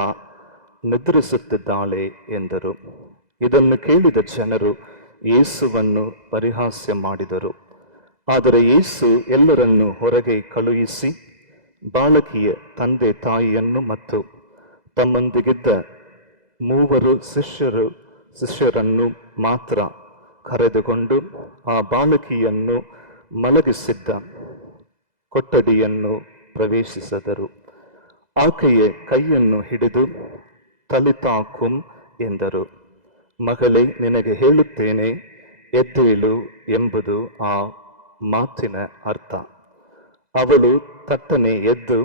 ನಿದ್ರಿಸುತ್ತಿದ್ದಾಳೆ ಎಂದರು. ಇದನ್ನು ಕೇಳಿದ ಜನರು ಯೇಸುವನ್ನು ಪರಿಹಾಸ್ಯ ಮಾಡಿದರು. ಆದರೆ ಯೇಸು ಎಲ್ಲರನ್ನೂ ಹೊರಗೆ ಕಳುಹಿಸಿ ಬಾಲಕಿಯ ತಂದೆ ತಾಯಿಯನ್ನು ಮತ್ತು ತಮ್ಮೊಂದಿಗಿದ್ದ 3 ಶಿಷ್ಯರನ್ನು ಮಾತ್ರ ಕರೆದುಕೊಂಡು ಆ ಬಾಲಕಿಯನ್ನು ಮಲಗಿಸಿದ್ದ ಕೊಠಡಿಯನ್ನು ಪ್ರವೇಶಿಸಿದರು. ಆಕೆಯ ಕೈಯನ್ನು ಹಿಡಿದು ತಲಿತಾಕುಂ ಎಂದರು. ಮಗಳೇ, ನಿನಗೆ ಹೇಳುತ್ತೇನೆ, ಎದ್ದೇಳು ಎಂಬುದು ಆ ಮಾತಿನ ಅರ್ಥ. ಅವಳು ತಟ್ಟನೆ ಎದ್ದು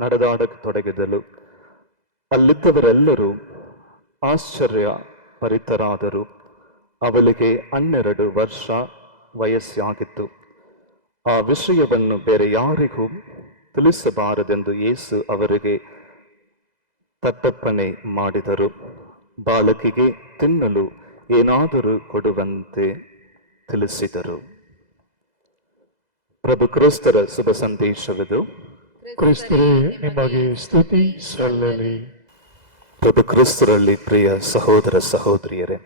ನಡೆದಾಡತೊಡಗಿದಳು. ಅಲ್ಲಿದ್ದವರೆಲ್ಲರೂ ಆಶ್ಚರ್ಯ ಪರಿತರಾದರು. ಅವಳಿಗೆ 12 ವರ್ಷ ವಯಸ್ಸಾಗಿತ್ತು. ಆ ವಿಷಯವನ್ನು ಬೇರೆ ಯಾರಿಗೂ ತಿಳಿಸಬಾರದೆಂದು ಯೇಸು ಅವರಿಗೆ ತಟ್ಟಪ್ಪಣೆ ಮಾಡಿದರು. ಬಾಲಕಿಗೆ ತಿನ್ನಲು ಏನಾದರೂ ಕೊಡುವಂತೆ ತಿಳಿಸಿದರು. ಪ್ರಭು ಕ್ರಿಸ್ತರ ಶುಭ ಸಂದೇಶವಿದು. ಕ್ರಿಸ್ತರೇ ನಿಮಗೆ ಸ್ತುತಿ ಸಲ್ಲಲಿ. ಪ್ರಭು ಕ್ರಿಸ್ತರಲ್ಲಿ ಪ್ರಿಯ ಸಹೋದರ ಸಹೋದರಿಯರೇ,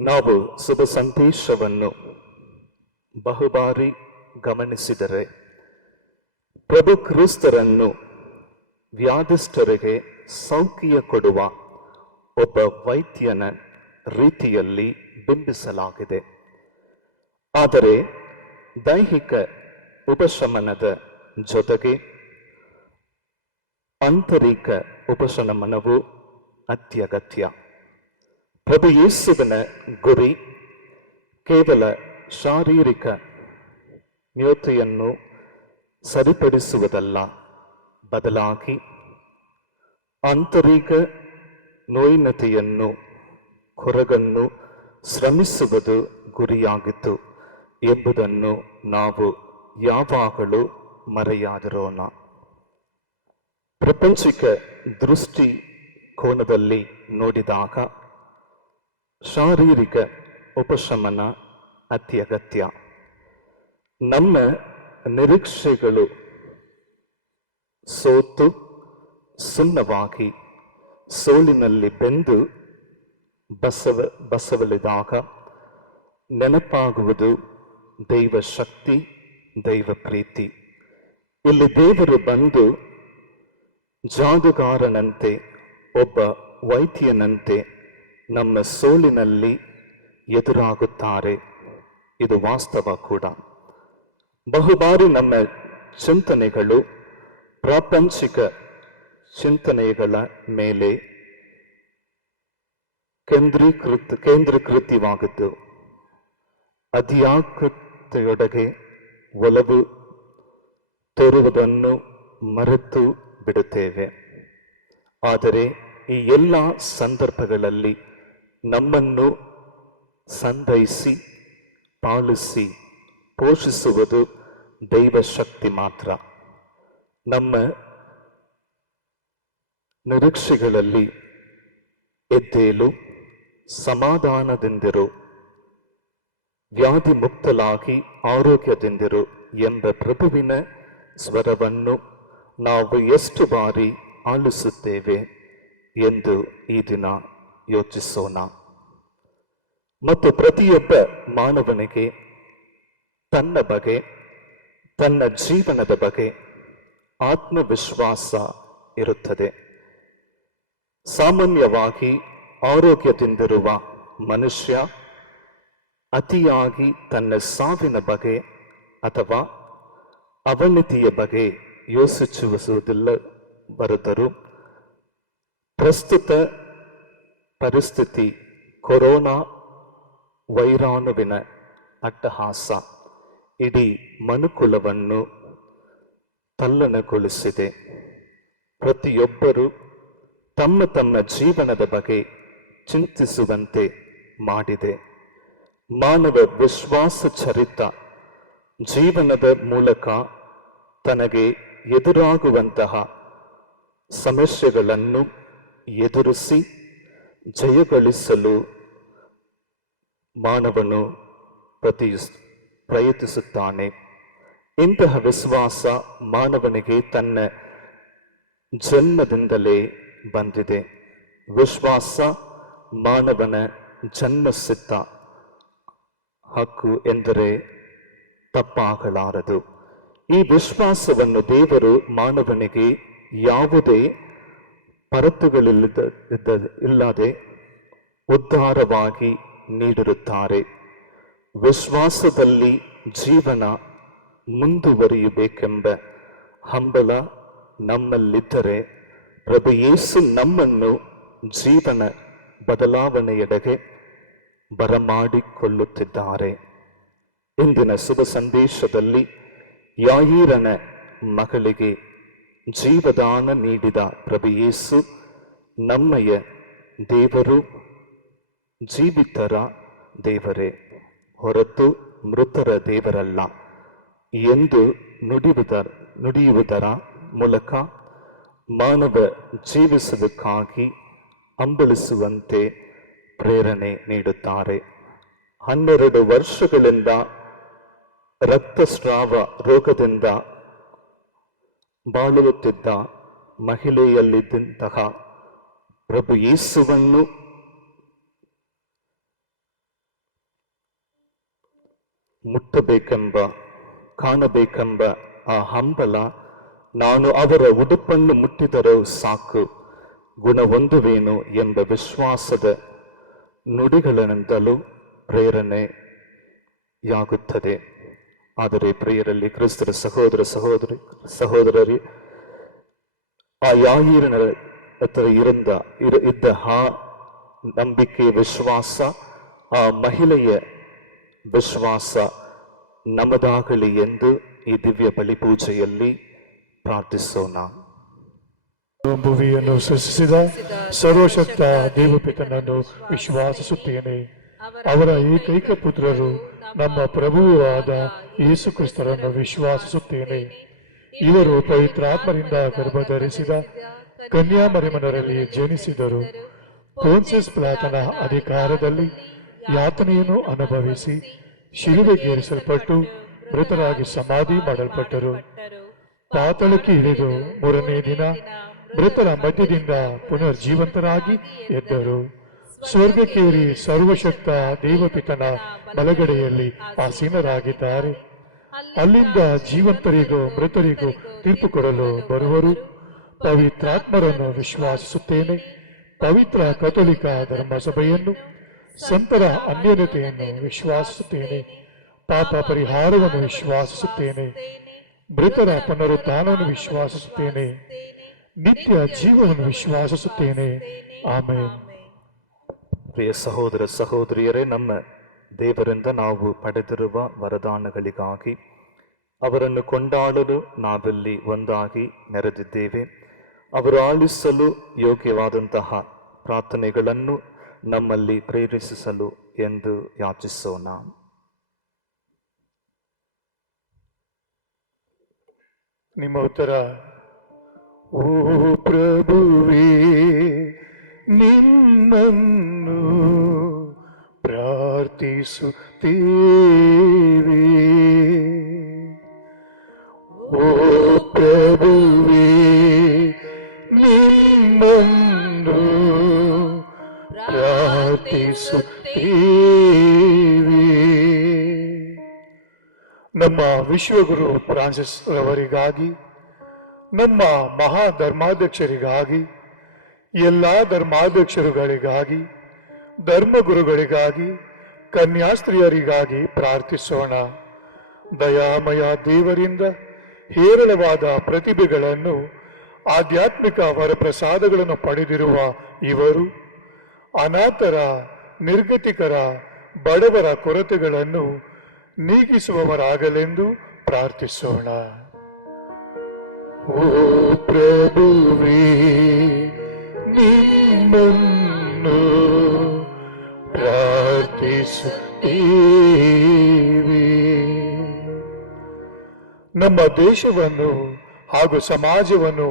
ನಾವು ಶುಭ ಸಂದೇಶವನ್ನು ಬಹುಬಾರಿ ಗಮನಿಸಿದರೆ ಪ್ರಭು ಕ್ರಿಸ್ತರನ್ನು ವ್ಯಾಧಿಷ್ಠರಿಗೆ ಸೌಖ್ಯ ಕೊಡುವ ಒಬ್ಬ ವೈದ್ಯನ ರೀತಿಯಲ್ಲಿ ಬಿಂಬಿಸಲಾಗಿದೆ. ಆದರೆ ದೈಹಿಕ ಉಪಶಮನದ ಜೊತೆಗೆ ಆಂತರಿಕ ಉಪಶಮನವು ಅತ್ಯಗತ್ಯ. ಪ್ರಭು ಯೇಸುವಿನ ಗುರಿ ಕೇವಲ ಶಾರೀರಿಕ ನ್ಯೂನತೆಯನ್ನು ಸರಿಪಡಿಸುವುದಲ್ಲ, ಬದಲಾಗಿ ಆಂತರಿಕ ನ್ಯೂನತೆಯನ್ನು ಹೊರಗನ್ನು ಶ್ರಮಿಸುವುದು ಗುರಿಯಾಗಿತ್ತು ಎಂಬುದನ್ನು ನಾವು ಯಾವಾಗಲೂ ಮರೆಯಾದಿರೋಣ. ಪ್ರಪಂಚಿಕ ದೃಷ್ಟಿಕೋನದಲ್ಲಿ ನೋಡಿದಾಗ ಶಾರೀರಿಕ ಉಪಶಮನ ಅತ್ಯಗತ್ಯ. ನಮ್ಮ ನಿರೀಕ್ಷೆಗಳು ಸೋತು ಸುಣ್ಣವಾಗಿ ಸೋಲಿನಲ್ಲಿ ಬೆಂದು ಬಸವಳಿದಾಗ ನೆನಪಾಗುವುದು ದೈವ ಶಕ್ತಿ, ದೈವ ಪ್ರೀತಿ. ಇಲ್ಲಿ ದೇವರು ಬಂದು ಜಾದುಗಾರನಂತೆ, ಒಬ್ಬ ವೈದ್ಯನಂತೆ ನಮ್ಮ ಸೋಲಿನಲ್ಲಿ ಎದುರಾಗುತ್ತಾರೆ. ಇದು ವಾಸ್ತವ ಕೂಡ. ಬಹುಬಾರಿ ನಮ್ಮ ಚಿಂತನೆಗಳು ಪ್ರಾಪಂಚಿಕ ಚಿಂತನೆಗಳ ಮೇಲೆ ಕೇಂದ್ರೀಕೃತವಾಗಿದ್ದು ಅಧ್ಯಾತ್ಮತೆಯೊಳಗೆ ಒಲವು ತೋರುವುದನ್ನು ಮರೆತು ಬಿಡುತ್ತೇವೆ. ಆದರೆ ಈ ಎಲ್ಲ ಸಂದರ್ಭಗಳಲ್ಲಿ ನಮ್ಮನ್ನು ಸಂತೈಸಿ ಪಾಲಿಸಿ ಪೋಷಿಸುವುದು ದೈವ ಶಕ್ತಿ ಮಾತ್ರ. ನಮ್ಮ ನಿರೀಕ್ಷೆಗಳಲ್ಲಿ ಎದ್ದೇಳು, ಸಮಾಧಾನದಿಂದಿರು, ವ್ಯಾಧಿ ಮುಕ್ತಲಾಗಿ ಆರೋಗ್ಯದಿಂದಿರು ಎಂಬ ಪ್ರಭುವಿನ ಸ್ವರವನ್ನು ನಾವು ಎಷ್ಟು ಬಾರಿ ಆಲಿಸುತ್ತೇವೆ ಎಂದು ಈ ದಿನ ಯೋಚಿಸೋಣ. ಮತ್ತು ಪ್ರತಿಯೊಬ್ಬ ಮಾನವನಿಗೆ ತನ್ನ ಬಗ್ಗೆ, ತನ್ನ ಜೀವನದ ಬಗ್ಗೆ ಆತ್ಮವಿಶ್ವಾಸ ಇರುತ್ತದೆ. ಸಾಮಾನ್ಯವಾಗಿ ಆರೋಗ್ಯದಿಂದಿರುವ ಮನುಷ್ಯ ಅತಿಯಾಗಿ ತನ್ನ ಸಾವಿನ ಬಗ್ಗೆ ಅಥವಾ ಅವನತಿಯ ಬಗ್ಗೆ ಯೋಚಿಸುವುದಿಲ್ಲ. ಬರೆದರು ಪ್ರಸ್ತುತ ಪರಿಸ್ಥಿತಿ ಕೊರೋನಾ ವೈರಾಣುವಿನ ಅಟ್ಟಹಾಸ ಇಡೀ ಮನುಕುಲವನ್ನು ತಲ್ಲಣಗೊಳಿಸಿದೆ. ಪ್ರತಿಯೊಬ್ಬರೂ ತಮ್ಮ ತಮ್ಮ ಜೀವನದ ಬಗ್ಗೆ ಚಿಂತಿಸುವಂತೆ ಮಾಡಿದೆ. ಮಾನವ ವಿಶ್ವಾಸ ಚರಿತ ಜೀವನದ ಮೂಲಕ ತನಗೆ ಎದುರಾಗುವಂತಹ ಸಮಸ್ಯೆಗಳನ್ನು ಎದುರಿಸಿ ಜಯಗಳಿಸಲು ಮಾನವನು ಪ್ರಯತ್ನಿಸುತ್ತಾನೆ. ಇಂತಹ ವಿಶ್ವಾಸ ಮಾನವನಿಗೆ ತನ್ನ ಜನ್ಮದಿಂದಲೇ ಬಂದಿದೆ. ವಿಶ್ವಾಸ ಮಾನವನ ಜನ್ಮಸಿದ್ಧ ಹಕ್ಕು ಎಂದರೆ ತಪ್ಪಾಗಲಾರದು. ಈ ವಿಶ್ವಾಸವನ್ನು ದೇವರು ಮಾನವನಿಗೆ ಯಾವುದೇ ಇಲ್ಲದೆ ಉದ್ಧಾರವಾಗಿ ನೀಡಿರುತ್ತಾರೆ. ವಿಶ್ವಾಸದಲ್ಲಿ ಜೀವನ ಮುಂದುವರಿಯಬೇಕೆಂಬ ಹಂಬಲ ನಮ್ಮಲ್ಲಿದ್ದರೆ ಪ್ರಭು ಯೇಸು ನಮ್ಮನ್ನು ಜೀವನ ಬದಲಾವಣೆಯೆಡೆಗೆ ಬರಮಾಡಿಕೊಳ್ಳುತ್ತಿದ್ದಾರೆ. ಇಂದಿನ ಶುಭ ಸಂದೇಶದಲ್ಲಿ ಯಾಯೀರನ ಮಗಳಿಗೆ ಜೀವದಾನ ನೀಡಿದ ಪ್ರಭು ಯೇಸು ನಮ್ಮಯ ದೇವರು, ಜೀವಿತರ ದೇವರೇ ಹೊರತು ಮೃತರ ದೇವರಲ್ಲ ಎಂದು ನುಡಿಯುವುದರ ಮೂಲಕ ಮಾನವ ಜೀವಿಸುವುದಕ್ಕಾಗಿ ಹಂಬಲಿಸುವಂತೆ ಪ್ರೇರಣೆ ನೀಡುತ್ತಾರೆ. 12 ವರ್ಷಗಳಿಂದ ರಕ್ತಸ್ರಾವ ರೋಗದಿಂದ ಬಾಳುತ್ತಿದ್ದ ಮಹಿಳೆಯಲ್ಲಿದ್ದಂತಹ ಪ್ರಭು ಯೇಸುವನ್ನು ಮುಟ್ಟಬೇಕೆಂಬ ಕಾಣಬೇಕೆಂಬ ಆ ಹಂಬಲ, ನಾನು ಅವರ ಉಡುಪನ್ನು ಮುಟ್ಟಿದರೂ ಸಾಕು ಗುಣ ಹೊಂದುವೇನು ಎಂಬ ವಿಶ್ವಾಸದ ನುಡಿಗಳಿಂದಲೂ ಪ್ರೇರಣೆಯಾಗುತ್ತದೆ. ಆದರೆ ಪ್ರಿಯರಲ್ಲಿ, ಕ್ರಿಸ್ತರ ಸಹೋದರರೇ, ಆ ಯಾಯೀರನ ಹತ್ರ ಇದ್ದ ಆ ನಂಬಿಕೆ, ವಿಶ್ವಾಸ, ಆ ಮಹಿಳೆಯ ವಿಶ್ವಾಸ ನಮ್ಮದಾಗಲಿ ಎಂದು ಈ ದಿವ್ಯ ಬಲಿ ಪೂಜೆಯಲ್ಲಿ ಪ್ರಾರ್ಥಿಸೋಣ. ಭುವಿಯನ್ನು ಸೃಷ್ಟಿಸಿದ ಸರ್ವಶಕ್ತ ದೇವಪಿತನನ್ನು ವಿಶ್ವಾಸಿಸುತ್ತೇನೆ. ಅವರ ಏಕೈಕ ಪುತ್ರರು ನಮ್ಮ ಪ್ರಭುವೂ ಆದ ಯೇಸು ಕ್ರಿಸ್ತರನ್ನು ವಿಶ್ವಾಸಿಸುತ್ತೇನೆ. ಇವರು ಪವಿತ್ರಾತ್ಮರಿಂದ ಗರ್ಭಧರಿಸಿದ ಕನ್ಯಾಮರಿಯಮರಲ್ಲಿ ಜನಿಸಿದರು. ಪೋನ್ಸಿಯಸ್ ಪಿಲಾತನ ಅಧಿಕಾರದಲ್ಲಿ ಯಾತನೆಯನ್ನು ಅನುಭವಿಸಿ ಶಿಲುಬೆಗೇರಿಸಲ್ಪಟ್ಟು ಮೃತರಾಗಿ ಸಮಾಧಿ ಮಾಡಲ್ಪಟ್ಟರು. ಪಾತಾಳಕ್ಕೆ ಇಳಿದು 3ನೇ ದಿನ ಮೃತರ ಮಧ್ಯದಿಂದ ಪುನರ್ಜೀವಂತರಾಗಿ ಎದ್ದರು. ಸ್ವರ್ಗಕ್ಕೇರಿ ಸರ್ವಶಕ್ತ ದೇವಪಿತನ ಬಲಗಡೆಯಲ್ಲಿ ಆಸೀನರಾಗಿದ್ದಾರೆ. ಅಲ್ಲಿಂದ ಜೀವಂತರಿಗೂ ಮೃತರಿಗೂ ತೀರ್ಪು ಕೊಡಲು ಬರುವರು. ಪವಿತ್ರಾತ್ಮರನ್ನು ವಿಶ್ವಾಸಿಸುತ್ತೇನೆ. ಪವಿತ್ರ ಕಥೋಲಿಕ ಧರ್ಮಸಭೆಯನ್ನು, ಸಂತರ ಅನ್ಯೋನ್ಯತೆಯನ್ನು ವಿಶ್ವಾಸಿಸುತ್ತೇನೆ. ಪಾಪ ಪರಿಹಾರವನ್ನು ವಿಶ್ವಾಸಿಸುತ್ತೇನೆ. ಮೃತರ ಪುನರುತ್ಥಾನವನ್ನು ವಿಶ್ವಾಸಿಸುತ್ತೇನೆ. ನಿತ್ಯ ಜೀವವನ್ನು ವಿಶ್ವಾಸಿಸುತ್ತೇನೆ. ಆಮೆನ್. ಪ್ರಿಯ ಸಹೋದರ ಸಹೋದರಿಯರೇ, ನಮ್ಮ ದೇವರಿಂದ ನಾವು ಪಡೆದಿರುವ ವರದಾನಗಳಿಗಾಗಿ ಅವರನ್ನು ಕೊಂಡಾಡಲು ನಾವಿಲ್ಲಿ ಒಂದಾಗಿ ನೆರೆದಿದ್ದೇವೆ. ಅವರು ಆಲಿಸಲು ಯೋಗ್ಯವಾದಂತಹ ಪ್ರಾರ್ಥನೆಗಳನ್ನು ನಮ್ಮಲ್ಲಿ ಪ್ರೇರೇಪಿಸಲು ಎಂದು ಯಾಚಿಸೋಣ. ನಿಮ್ಮ ಉತ್ತರ: ಓ ಪ್ರಭುವೇ, ನಿನ್ನನ್ನು ಪ್ರಾರ್ಥಿಸುತ್ತೇವೆ. ಓ ಪ್ರಭುವೇ, ನಿನ್ನನ್ನು ಪ್ರಾರ್ಥಿಸುತ್ತೇವೆ. ನಮ್ಮ ವಿಶ್ವಗುರು ಫ್ರಾನ್ಸಿಸ್ ರವರಿಗಾಗಿ, ನಮ್ಮ ಮಹಾ ಧರ್ಮಾಧ್ಯಕ್ಷರಿಗಾಗಿ, ಎಲ್ಲ ಧರ್ಮಾಧ್ಯಕ್ಷರುಗಳಿಗಾಗಿ, ಧರ್ಮಗುರುಗಳಿಗಾಗಿ, ಕನ್ಯಾಸ್ತ್ರೀಯರಿಗಾಗಿ ಪ್ರಾರ್ಥಿಸೋಣ. ದಯಾಮಯ ದೇವರಿಂದ ಹೇರಳವಾದ ಪ್ರತಿಭೆಗಳನ್ನು, ಆಧ್ಯಾತ್ಮಿಕ ವರಪ್ರಸಾದಗಳನ್ನು ಪಡೆದಿರುವ ಇವರು ಅನಾಥರ, ನಿರ್ಗತಿಕರ, ಬಡವರ ಕೊರತೆಗಳನ್ನು ನೀಗಿಸುವವರಾಗಲೆಂದು ಪ್ರಾರ್ಥಿಸೋಣ. ಓ ಪ್ರಭುವೇ, ನಿನ್ನನ್ನು ಪ್ರಾರ್ಥಿಸುತ್ತೇವೆ. ನಮ್ಮ ದೇಶವನ್ನು ಹಾಗೂ ಸಮಾಜವನ್ನು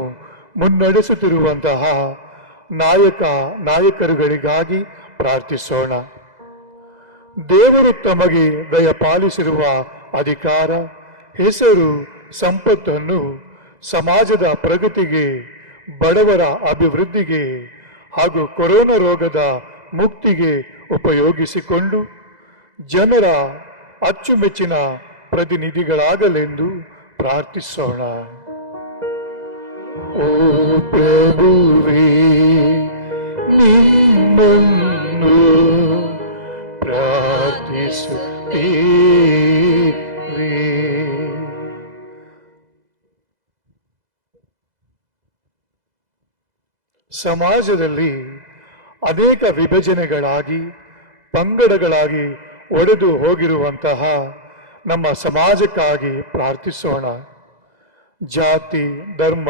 ಮುನ್ನಡೆಸುತ್ತಿರುವಂತಹ ನಾಯಕರುಗಳಿಗಾಗಿ ಪ್ರಾರ್ಥಿಸೋಣ. ದೇವರು ತಮಗೆ ದಯಪಾಲಿಸಿರುವ ಅಧಿಕಾರ, ಹೆಸರು, ಸಂಪತ್ತನ್ನು ಸಮಾಜದ ಪ್ರಗತಿಗೆ, ಬಡವರ ಅಭಿವೃದ್ಧಿಗೆ ಹಾಗೂ ಕೊರೋನಾ ರೋಗದ ಮುಕ್ತಿಗೆ ಉಪಯೋಗಿಸಿಕೊಂಡು ಜನರ ಅಚ್ಚುಮೆಚ್ಚಿನ ಪ್ರತಿನಿಧಿಗಳಾಗಲೆಂದು ಪ್ರಾರ್ಥಿಸೋಣ. ಓ ಪ್ರಭುವೇ, ನಿನ್ನನ್ನು ಪ್ರಾರ್ಥಿಸುತ್ತೇವೆ. ಸಮಾಜದಲ್ಲಿ ಅನೇಕ ವಿಭಜನೆಗಳಾಗಿ, ಪಂಗಡಗಳಾಗಿ ಒಡೆದು ಹೋಗಿರುವಂತಹ ನಮ್ಮ ಸಮಾಜಕ್ಕಾಗಿ ಪ್ರಾರ್ಥಿಸೋಣ. ಜಾತಿ, ಧರ್ಮ,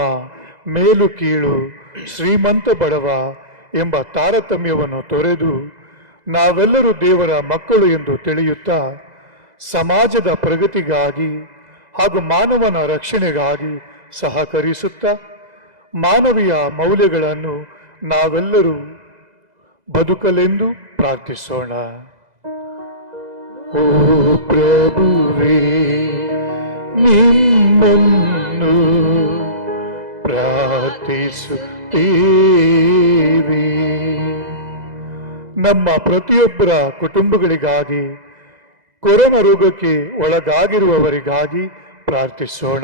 ಮೇಲು ಕೀಳು, ಶ್ರೀಮಂತ ಬಡವ ಎಂಬ ತಾರತಮ್ಯವನ್ನು ತೊರೆದು ನಾವೆಲ್ಲರೂ ದೇವರ ಮಕ್ಕಳು ಎಂದು ತಿಳಿಯುತ್ತಾ ಸಮಾಜದ ಪ್ರಗತಿಗಾಗಿ ಹಾಗೂ ಮಾನವನ ರಕ್ಷಣೆಗಾಗಿ ಸಹಕರಿಸುತ್ತಾ ಮಾನವೀಯ ಮೌಲ್ಯಗಳನ್ನು ನಾವೆಲ್ಲರೂ ಬದುಕಲೆಂದು ಪ್ರಾರ್ಥಿಸೋಣ. ಓ ಪ್ರಭುವೇ, ನಿಮ್ಮನ್ನು ಪ್ರಾರ್ಥಿಸುತ್ತೇವೆ. ನಮ್ಮ ಪ್ರತಿಯೊಬ್ಬರ ಕುಟುಂಬಗಳಿಗಾಗಿ, ಕೊರೋನಾ ರೋಗಕ್ಕೆ ಒಳಗಾಗಿರುವವರಿಗಾಗಿ ಪ್ರಾರ್ಥಿಸೋಣ.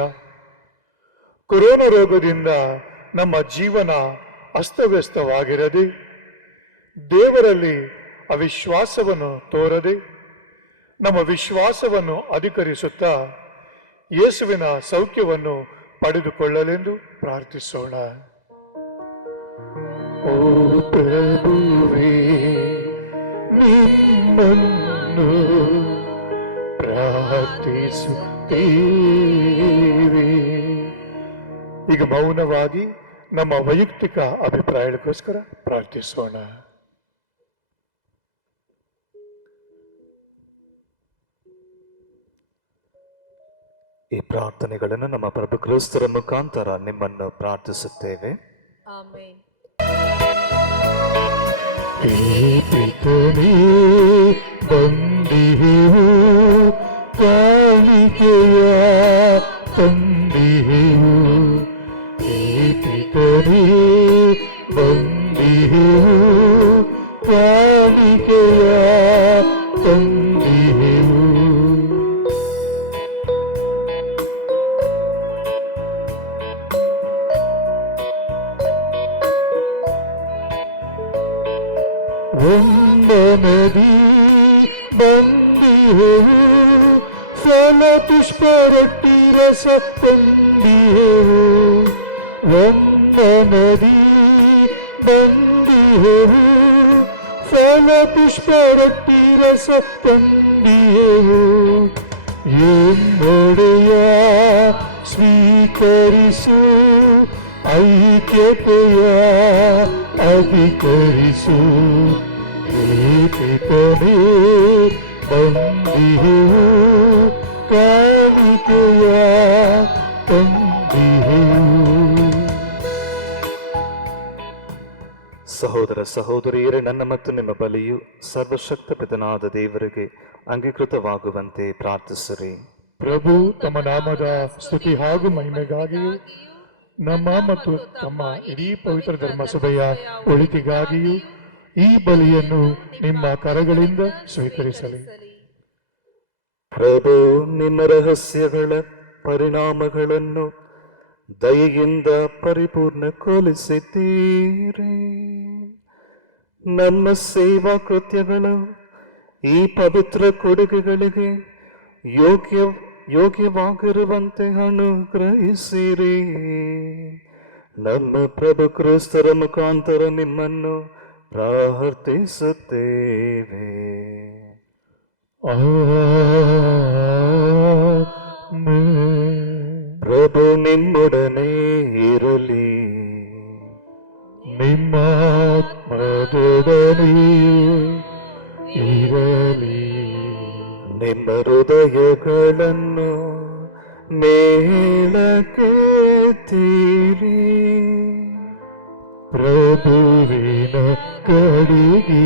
ಕೊರೋನಾ ರೋಗದಿಂದ ನಮ್ಮ ಜೀವನ ಅಸ್ತವ್ಯಸ್ತವಾಗಿರದೆ, ದೇವರಲ್ಲಿ ಅವಿಶ್ವಾಸವನ್ನು ತೋರದೆ, ನಮ್ಮ ವಿಶ್ವಾಸವನ್ನು ಅಧಿಕರಿಸುತ್ತಾ ಯೇಸುವಿನ ಸೌಖ್ಯವನ್ನು ಪಡೆದುಕೊಳ್ಳಲೆಂದು ಪ್ರಾರ್ಥಿಸೋಣ. ಓ ಪ್ರಭುವೇ, ನಿಮ್ಮನ್ನು ಪ್ರಾರ್ಥಿಸುತ್ತೇವೆ. ಈಗ ಮೌನವಾಗಿ ನಮ್ಮ ವೈಯಕ್ತಿಕ ಅಭಿಪ್ರಾಯಕ್ಕೋಸ್ಕರ ಪ್ರಾರ್ಥಿಸೋಣ. ಈ ಪ್ರಾರ್ಥನೆಗಳನ್ನು ನಮ್ಮ ಪ್ರಭು ಕ್ರಿಸ್ತರ ಮುಖಾಂತರ ನಿಮ್ಮನ್ನು ಪ್ರಾರ್ಥಿಸುತ್ತೇವೆ. ಆಮೇನ್. ಪಿತನೇ, ಬಂದಿಹೆವು, ಕಾಣಿಕೆಯ ತಂದಿಹೆವು. ಪಿತನೇ, ಬಂದಿಹೆವು, ಕಾಣಿಕೆಯ ತಂದಿಹೆವು. ವಂದನದಿ ಬಂದಿಹೆವು, ಫಲ ಪುಷ್ಪ ರೊಟ್ಟಿ ರಸ ತಂದಿಹೆವು. ವಂದನದಿ ಬಂದಿಹೆವು, ಫಲ ಪುಷ್ಪ ರೊಟ್ಟಿ ರಸ ತಂದಿಹೆವು. ಎನ್ನೊಡೆಯ ಸ್ವೀಕರಿಸು, ಐಕ್ಯತೆಯ ಅಧಿಕರಿಸು. ಪಿತನೇ, ಬಂದಿಹೆವು, ಕಾಣಿಕೆಯ ತಂದಿಹೆವು. ಸಹೋದರ ಸಹೋದರಿಯರೇ, ನನ್ನ ಮತ್ತು ನಿಮ್ಮ ಬಲಿಯು ಸರ್ವಶಕ್ತ ಪಿತನಾದ ದೇವರಿಗೆ ಅಂಗೀಕೃತವಾಗುವಂತೆ ಪ್ರಾರ್ಥಿಸಿರಿ. ಪ್ರಭು ತಮ್ಮ ನಾಮದ ಸ್ತುತಿ ಹಾಗೂ ಮಹಿಮೆಗಾಗಿಯೂ ನಮ್ಮ ಮತ್ತು ತಮ್ಮ ಇಡೀ ಪವಿತ್ರ ಧರ್ಮಸಭೆಯ ಒಳಿತಿಗಾಗಿಯೂ ಈ ಬಲಿಯನ್ನು ನಿಮ್ಮ ಕರಗಳಿಂದ ಸ್ವೀಕರಿಸಲಿ. ಪ್ರಭು, ನಿಮ್ಮ ರಹಸ್ಯಗಳ ಪರಿಣಾಮಗಳನ್ನು ದಯೆಯಿಂದ ಪರಿಪೂರ್ಣಗೊಳಿಸಿದ್ದೀರಿ. ನಮ್ಮ ಸೇವಾ ಕೃತ್ಯಗಳು ಈ ಪವಿತ್ರ ಕೊಡುಗೆಗಳಿಗೆ ಯೋಗ್ಯವಾಗಿರುವಂತೆ ಅನುಗ್ರಹಿಸಿರಿ. ನಮ್ಮ ಪ್ರಭು ಕ್ರಿಸ್ತರ ಮುಖಾಂತರ ನಿಮ್ಮನ್ನು ಪ್ರಾರ್ಥಿಸುತ್ತೇವೆ. ಪ್ರಭು ನಿಮ್ಮೊಡನೆ ಇರಲಿ, ನಿಮ್ಮ ಆತ್ಮದೊಡನೆಯೂ ಇರಲಿ. ನಿಮ್ಮ ಹೃದಯಗಳನ್ನು ಮೇಲಕ್ಕೆತ್ತಿರಿ. ಪ್ರಭುವಿನ ಕಡೆಗೆ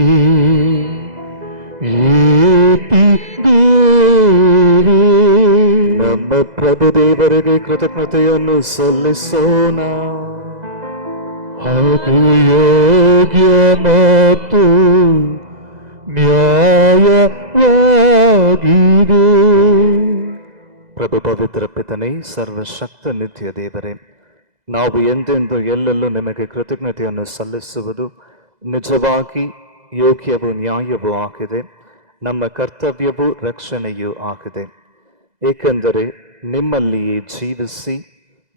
ಏತಿದ್ದೇವೆ. ನಮ್ಮ ಪ್ರಭು ದೇವರಿಗೆ ಕೃತಜ್ಞತೆಯನ್ನು ಸಲ್ಲಿಸೋಣ. ಅದು ಯೋಗ್ಯ ಮತ್ತು ನ್ಯಾಯವಾಗಿದೆ. ಪ್ರಭು ಪವಿತ್ರ ಪಿತನೇ, ಸರ್ವಶಕ್ತ ನಿತ್ಯ ದೇವರೇ, ನಾವು ಎಂದೆಂದು ಎಲ್ಲೆಲ್ಲೂ ನಿಮಗೆ ಕೃತಜ್ಞತೆಯನ್ನು ಸಲ್ಲಿಸುವುದು ನಿಜವಾಗಿ ಯೋಗ್ಯವೂ ನ್ಯಾಯವೂ ಆಗಿದೆ. ನಮ್ಮ ಕರ್ತವ್ಯವೂ ರಕ್ಷಣೆಯೂ ಆಗಿದೆ. ಏಕೆಂದರೆ ನಿಮ್ಮಲ್ಲಿಯೇ ಜೀವಿಸಿ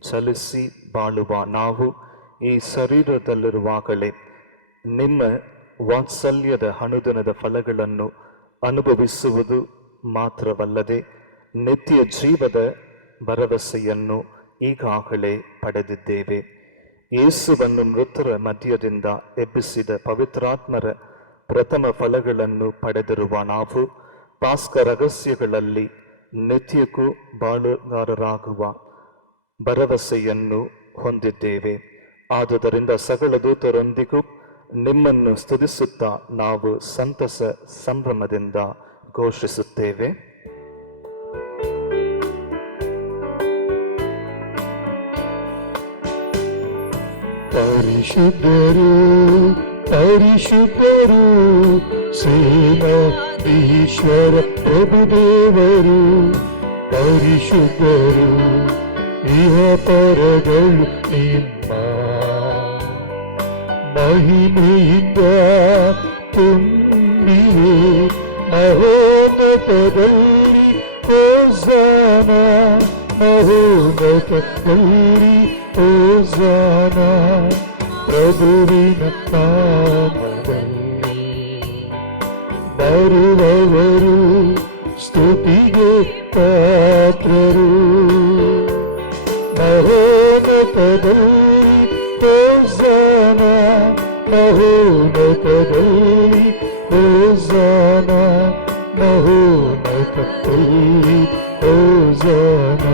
ಚಲಿಸಿ ಬಾಳುವ ನಾವು ಈ ಶರೀರದಲ್ಲಿರುವಾಗಲೇ ನಿಮ್ಮ ವಾತ್ಸಲ್ಯದ ಅನುದಿನದ ಫಲಗಳನ್ನು ಅನುಭವಿಸುವುದು ಮಾತ್ರವಲ್ಲದೆ ನಿತ್ಯ ಜೀವದ ಭರವಸೆಯನ್ನು ಈಗಾಗಲೇ ಪಡೆದಿದ್ದೇವೆ. ಯೇಸುವನ್ನು ಮೃತರ ಮಧ್ಯದಿಂದ ಎಬ್ಬಿಸಿದ ಪವಿತ್ರಾತ್ಮರ ಪ್ರಥಮ ಫಲಗಳನ್ನು ಪಡೆದಿರುವ ನಾವು ಪಾಸ್ಕ ರಹಸ್ಯಗಳಲ್ಲಿ ನಿತ್ಯಕ್ಕೂ ಬಾಳುಗಾರರಾಗುವ ಭರವಸೆಯನ್ನು ಹೊಂದಿದ್ದೇವೆ. ಆದುದರಿಂದ ಸಕಲ ದೂತರೊಂದಿಗೂ ನಿಮ್ಮನ್ನು ಸ್ತುತಿಸುತ್ತಾ ನಾವು ಸಂತಸ ಸಂಭ್ರಮದಿಂದ ಘೋಷಿಸುತ್ತೇವೆ. ಪರಿಶುದ್ಧರು ಪರಿಶುದ್ಧರು ಸೇನಾಧೀಶ್ವರ ಪ್ರಭುದೇವರು, ಪರಿಶುದ್ಧರು ಇಹ ಪರಗಳು ನಿಮ್ಮ ಮಹಿಮೆಯಿಂದ ತುಂಬಿವೆ. ಮಹೋನ್ನತದಲ್ಲಿ ಹೋಸಾನ, ಮಹೋನ್ನತದಲ್ಲಿ ಹೋಸಾನ, ಪ್ರಭುವಿನ ನಾಮದಲ್ಲಿ ಬರುವವರು ಸ್ತುತಿಗೆ ಪಾತ್ರರು. ಮಹೋನ್ನತದಲ್ಲಿ ಹೋಸಾನ, ಮಹೋನ್ನತದಲ್ಲಿ ಹೋಸಾನ, ಮಹೋನ್ನತದಲ್ಲಿ ಹೋಸಾನ,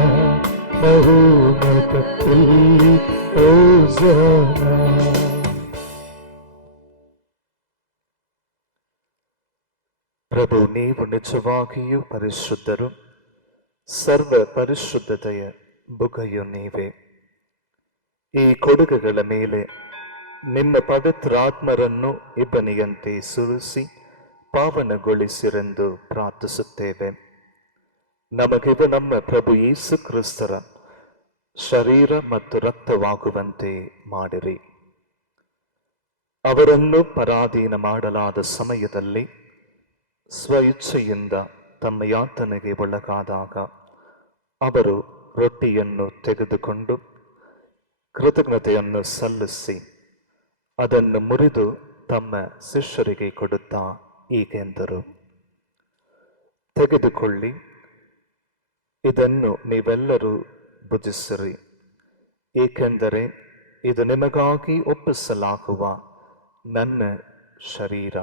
ಮಹೋನ್ನತದಲ್ಲಿ ಹೋಸಾನ. ಪ್ರಭು, ನೀವು ನಿಜವಾಗಿಯೂ ಪರಿಶುದ್ಧರು, ಸರ್ವ ಪರಿಶುದ್ಧತೆಯ ಬುಗ್ಗೆಯು ನೀವೇ. ಈ ಕೊಡುಗೆಗಳ ಮೇಲೆ ನಿಮ್ಮ ಪವಿತ್ರಾತ್ಮರನ್ನು ಇಬ್ಬನಿಯಂತೆ ಸುರಿಸಿ ಪಾವನಗೊಳಿಸಿರೆಂದು ಪ್ರಾರ್ಥಿಸುತ್ತೇವೆ. ನಮಗಿವ ನಮ್ಮ ಪ್ರಭು ಯೇಸು ಕ್ರಿಸ್ತರ ಶರೀರ ಮತ್ತು ರಕ್ತವಾಗುವಂತೆ ಮಾಡಿರಿ. ಅವರನ್ನು ಪರಾಧೀನ ಮಾಡಲಾದ ಸಮಯದಲ್ಲಿ ಸ್ವ ಇಚ್ಛೆಯಿಂದ ತಮ್ಮ ಯಾತನೆಗೆ ಒಳಗಾದಾಗ ಅವರು ರೊಟ್ಟಿಯನ್ನು ತೆಗೆದುಕೊಂಡು ಕೃತಜ್ಞತೆಯನ್ನು ಸಲ್ಲಿಸಿ ಅದನ್ನು ಮುರಿದು ತಮ್ಮ ಶಿಷ್ಯರಿಗೆ ಕೊಡುತ್ತಾ ಹೀಗೆಂದರು: ತೆಗೆದುಕೊಳ್ಳಿ, ಇದನ್ನು ನೀವೆಲ್ಲರೂ ಭುಜಿಸಿರಿ, ಏಕೆಂದರೆ ಇದು ನಿಮಗಾಗಿ ಒಪ್ಪಿಸಲಾಗುವ ನನ್ನ ಶರೀರ.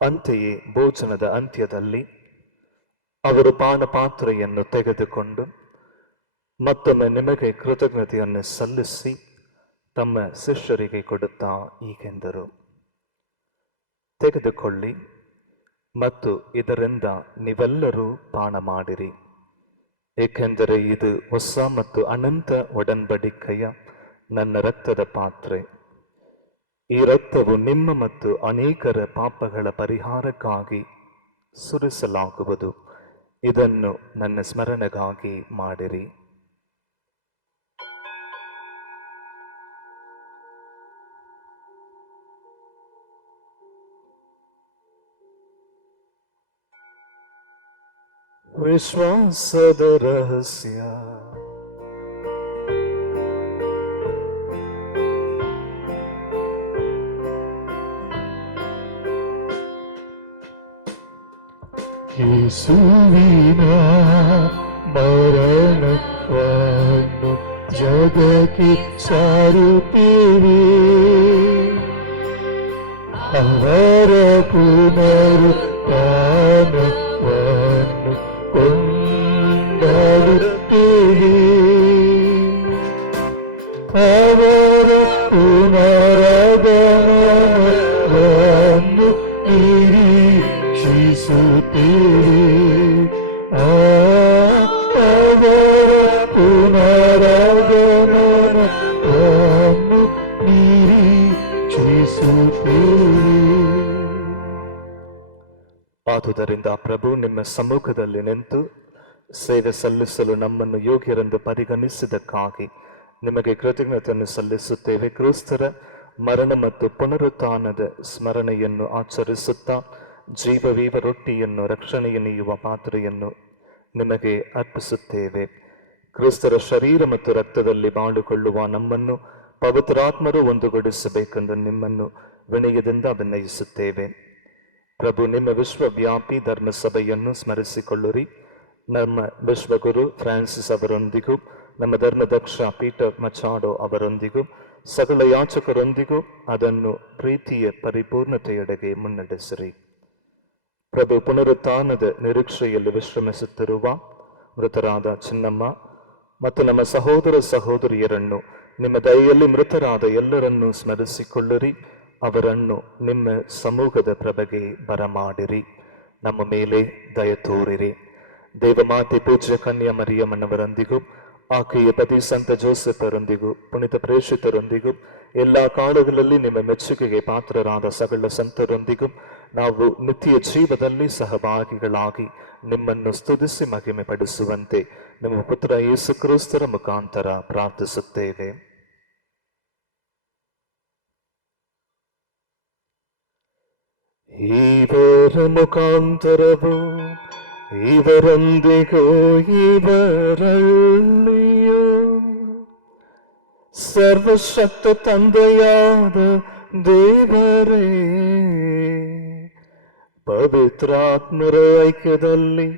ಅಂತೆಯೇ ಭೋಜನದ ಅಂತ್ಯದಲ್ಲಿ ಅವರು ಪಾನಪಾತ್ರೆಯನ್ನು ತೆಗೆದುಕೊಂಡು ಮತ್ತೊಮ್ಮೆ ನಿಮಗೆ ಕೃತಜ್ಞತೆಯನ್ನು ಸಲ್ಲಿಸಿ ತಮ್ಮ ಶಿಷ್ಯರಿಗೆ ಕೊಡುತ್ತಾ ಹೀಗೆಂದರು: ತೆಗೆದುಕೊಳ್ಳಿ ಮತ್ತು ಇದರಿಂದ ನೀವೆಲ್ಲರೂ ಪಾನ ಮಾಡಿರಿ, ಏಕೆಂದರೆ ಇದು ಹೊಸ ಮತ್ತು ಅನಂತ ಒಡಂಬಡಿಕೆಯ ನನ್ನ ರಕ್ತದ ಪಾತ್ರೆ. ಈ ರಕ್ತವು ನಿಮ್ಮ ಮತ್ತು ಅನೇಕರ ಪಾಪಗಳ ಪರಿಹಾರಕ್ಕಾಗಿ ಸುರಿಸಲಾಗುವುದು. ಇದನ್ನು ನನ್ನ ಸ್ಮರಣೆಗಾಗಿ ಮಾಡಿರಿ. ವಿಶ್ವಾಸದ ರಹಸ್ಯ. ಯೇಸುವಿನ ಮರಣವನ್ನು ಜಗಕ್ಕೆ ಸಾರುತ್ತೇವೆ, ಅವರ ಪುನರುತ್ಥಾನವನ್ನು ಕೊಂಡಾಡುತ್ತೇವೆ. ಅವರ ಪುನರಾಗಮನವನ್ನು ನಿರೀಕ್ಷಿಸುತ್ತೇವೆ. ಅವರ ಪುನರಾಗಮನವನ್ನು ನಿರೀಕ್ಷಿಸುತ್ತೇವೆ. ಆದುದರಿಂದ ಪ್ರಭು ನಿಮ್ಮ ಸಮ್ಮುಖದಲ್ಲಿ ನಿಂತು ಸೇವೆ ಸಲ್ಲಿಸಲು ನಮ್ಮನ್ನು ಯೋಗ್ಯರೆಂದು ಪರಿಗಣಿಸಿದ್ದಕ್ಕಾಗಿ ನಿಮಗೆ ಕೃತಜ್ಞತೆಯನ್ನು ಸಲ್ಲಿಸುತ್ತೇವೆ. ಕ್ರಿಸ್ತರ ಮರಣ ಮತ್ತು ಪುನರುತ್ಥಾನದ ಸ್ಮರಣೆಯನ್ನು ಆಚರಿಸುತ್ತಾ ಜೀವವೀವ ರೊಟ್ಟಿಯನ್ನು, ರಕ್ಷಣೆಯ ನೀಯುವ ಪಾತ್ರೆಯನ್ನು ನಿಮಗೆ ಅರ್ಪಿಸುತ್ತೇವೆ. ಕ್ರಿಸ್ತರ ಶರೀರ ಮತ್ತು ರಕ್ತದಲ್ಲಿ ಬಾಳುಕೊಳ್ಳುವ ನಮ್ಮನ್ನು ಪವಿತ್ರಾತ್ಮರು ಒಂದುಗೂಡಿಸಬೇಕೆಂದು ನಿಮ್ಮನ್ನು ವಿನಯದಿಂದ ಅಭಿನಯಿಸುತ್ತೇವೆ. ಪ್ರಭು, ನಿಮ್ಮ ವಿಶ್ವವ್ಯಾಪಿ ಧರ್ಮಸಭೆಯನ್ನು ಸ್ಮರಿಸಿಕೊಳ್ಳಿರಿ. ನಮ್ಮ ವಿಶ್ವಗುರು ಫ್ರಾನ್ಸಿಸ್ ಅವರೊಂದಿಗೂ ನಮ್ಮ ಧರ್ಮದಕ್ಷ ಪೀಟರ್ ಮಚಾಡೋ ಅವರೊಂದಿಗೂ ಸಕಲ ಯಾಚಕರೊಂದಿಗೂ ಅದನ್ನು ಪ್ರೀತಿಯ ಪರಿಪೂರ್ಣತೆಯೆಡೆಗೆ ಮುನ್ನಡೆಸಿರಿ. ಪ್ರಭು ಪುನರುತ್ಥಾನದ ನಿರೀಕ್ಷೆಯಲ್ಲಿ ವಿಶ್ರಮಿಸುತ್ತಿರುವ ಮೃತರಾದ ಚಿನ್ನಮ್ಮ ಮತ್ತು ನಮ್ಮ ಸಹೋದರ ಸಹೋದರಿಯರನ್ನು ನಿಮ್ಮ ದಯೆಯಲ್ಲಿ ಮೃತರಾದ ಎಲ್ಲರನ್ನೂ ಸ್ಮರಿಸಿಕೊಳ್ಳಿರಿ. ಅವರನ್ನು ನಿಮ್ಮ ಸಮೂಹದ ಪ್ರಭೆಗೆ ಬರಮಾಡಿರಿ. ನಮ್ಮ ಮೇಲೆ ದಯ ತೋರಿರಿ. ದೇವಮಾತೆ ಪೂಜ್ಯ ಕನ್ಯಾ ಮರಿಯಮ್ಮನವರೊಂದಿಗೂ ಆಕೆಯ ಪತಿ ಸಂತ ಜೋಸೆಫರೊಂದಿಗೂ ಪುಣಿತ ಪ್ರೇಷಿತರೊಂದಿಗೂ ಎಲ್ಲ ಕಾಲಗಳಲ್ಲಿ ನಿಮ್ಮ ಮೆಚ್ಚುಗೆಗೆ ಪಾತ್ರರಾದ ಸಕಲ ಸಂತರೊಂದಿಗೂ ನಾವು ನಿತ್ಯ ಜೀವದಲ್ಲಿ ಸಹಭಾಗಿಗಳಾಗಿ ನಿಮ್ಮನ್ನು ಸ್ತುತಿಸಿ ಮಹಿಮೆ ಪಡಿಸುವಂತೆ ನಿಮ್ಮ ಪುತ್ರ ಯೇಸು ಕ್ರಿಸ್ತರ ಮುಖಾಂತರ ಪ್ರಾರ್ಥಿಸುತ್ತೇವೆ. ಇವರ ಮುಖಾಂತರವು ಇವರೊಂದಿಗೂ ಇವರಲ್ಲಿಯೂ ಸರ್ವಶಕ್ತ ತಂದೆಯಾದ ದೇವರೇ, ಪವಿತ್ರಾತ್ಮರ ಐಕ್ಯದಲ್ಲಿ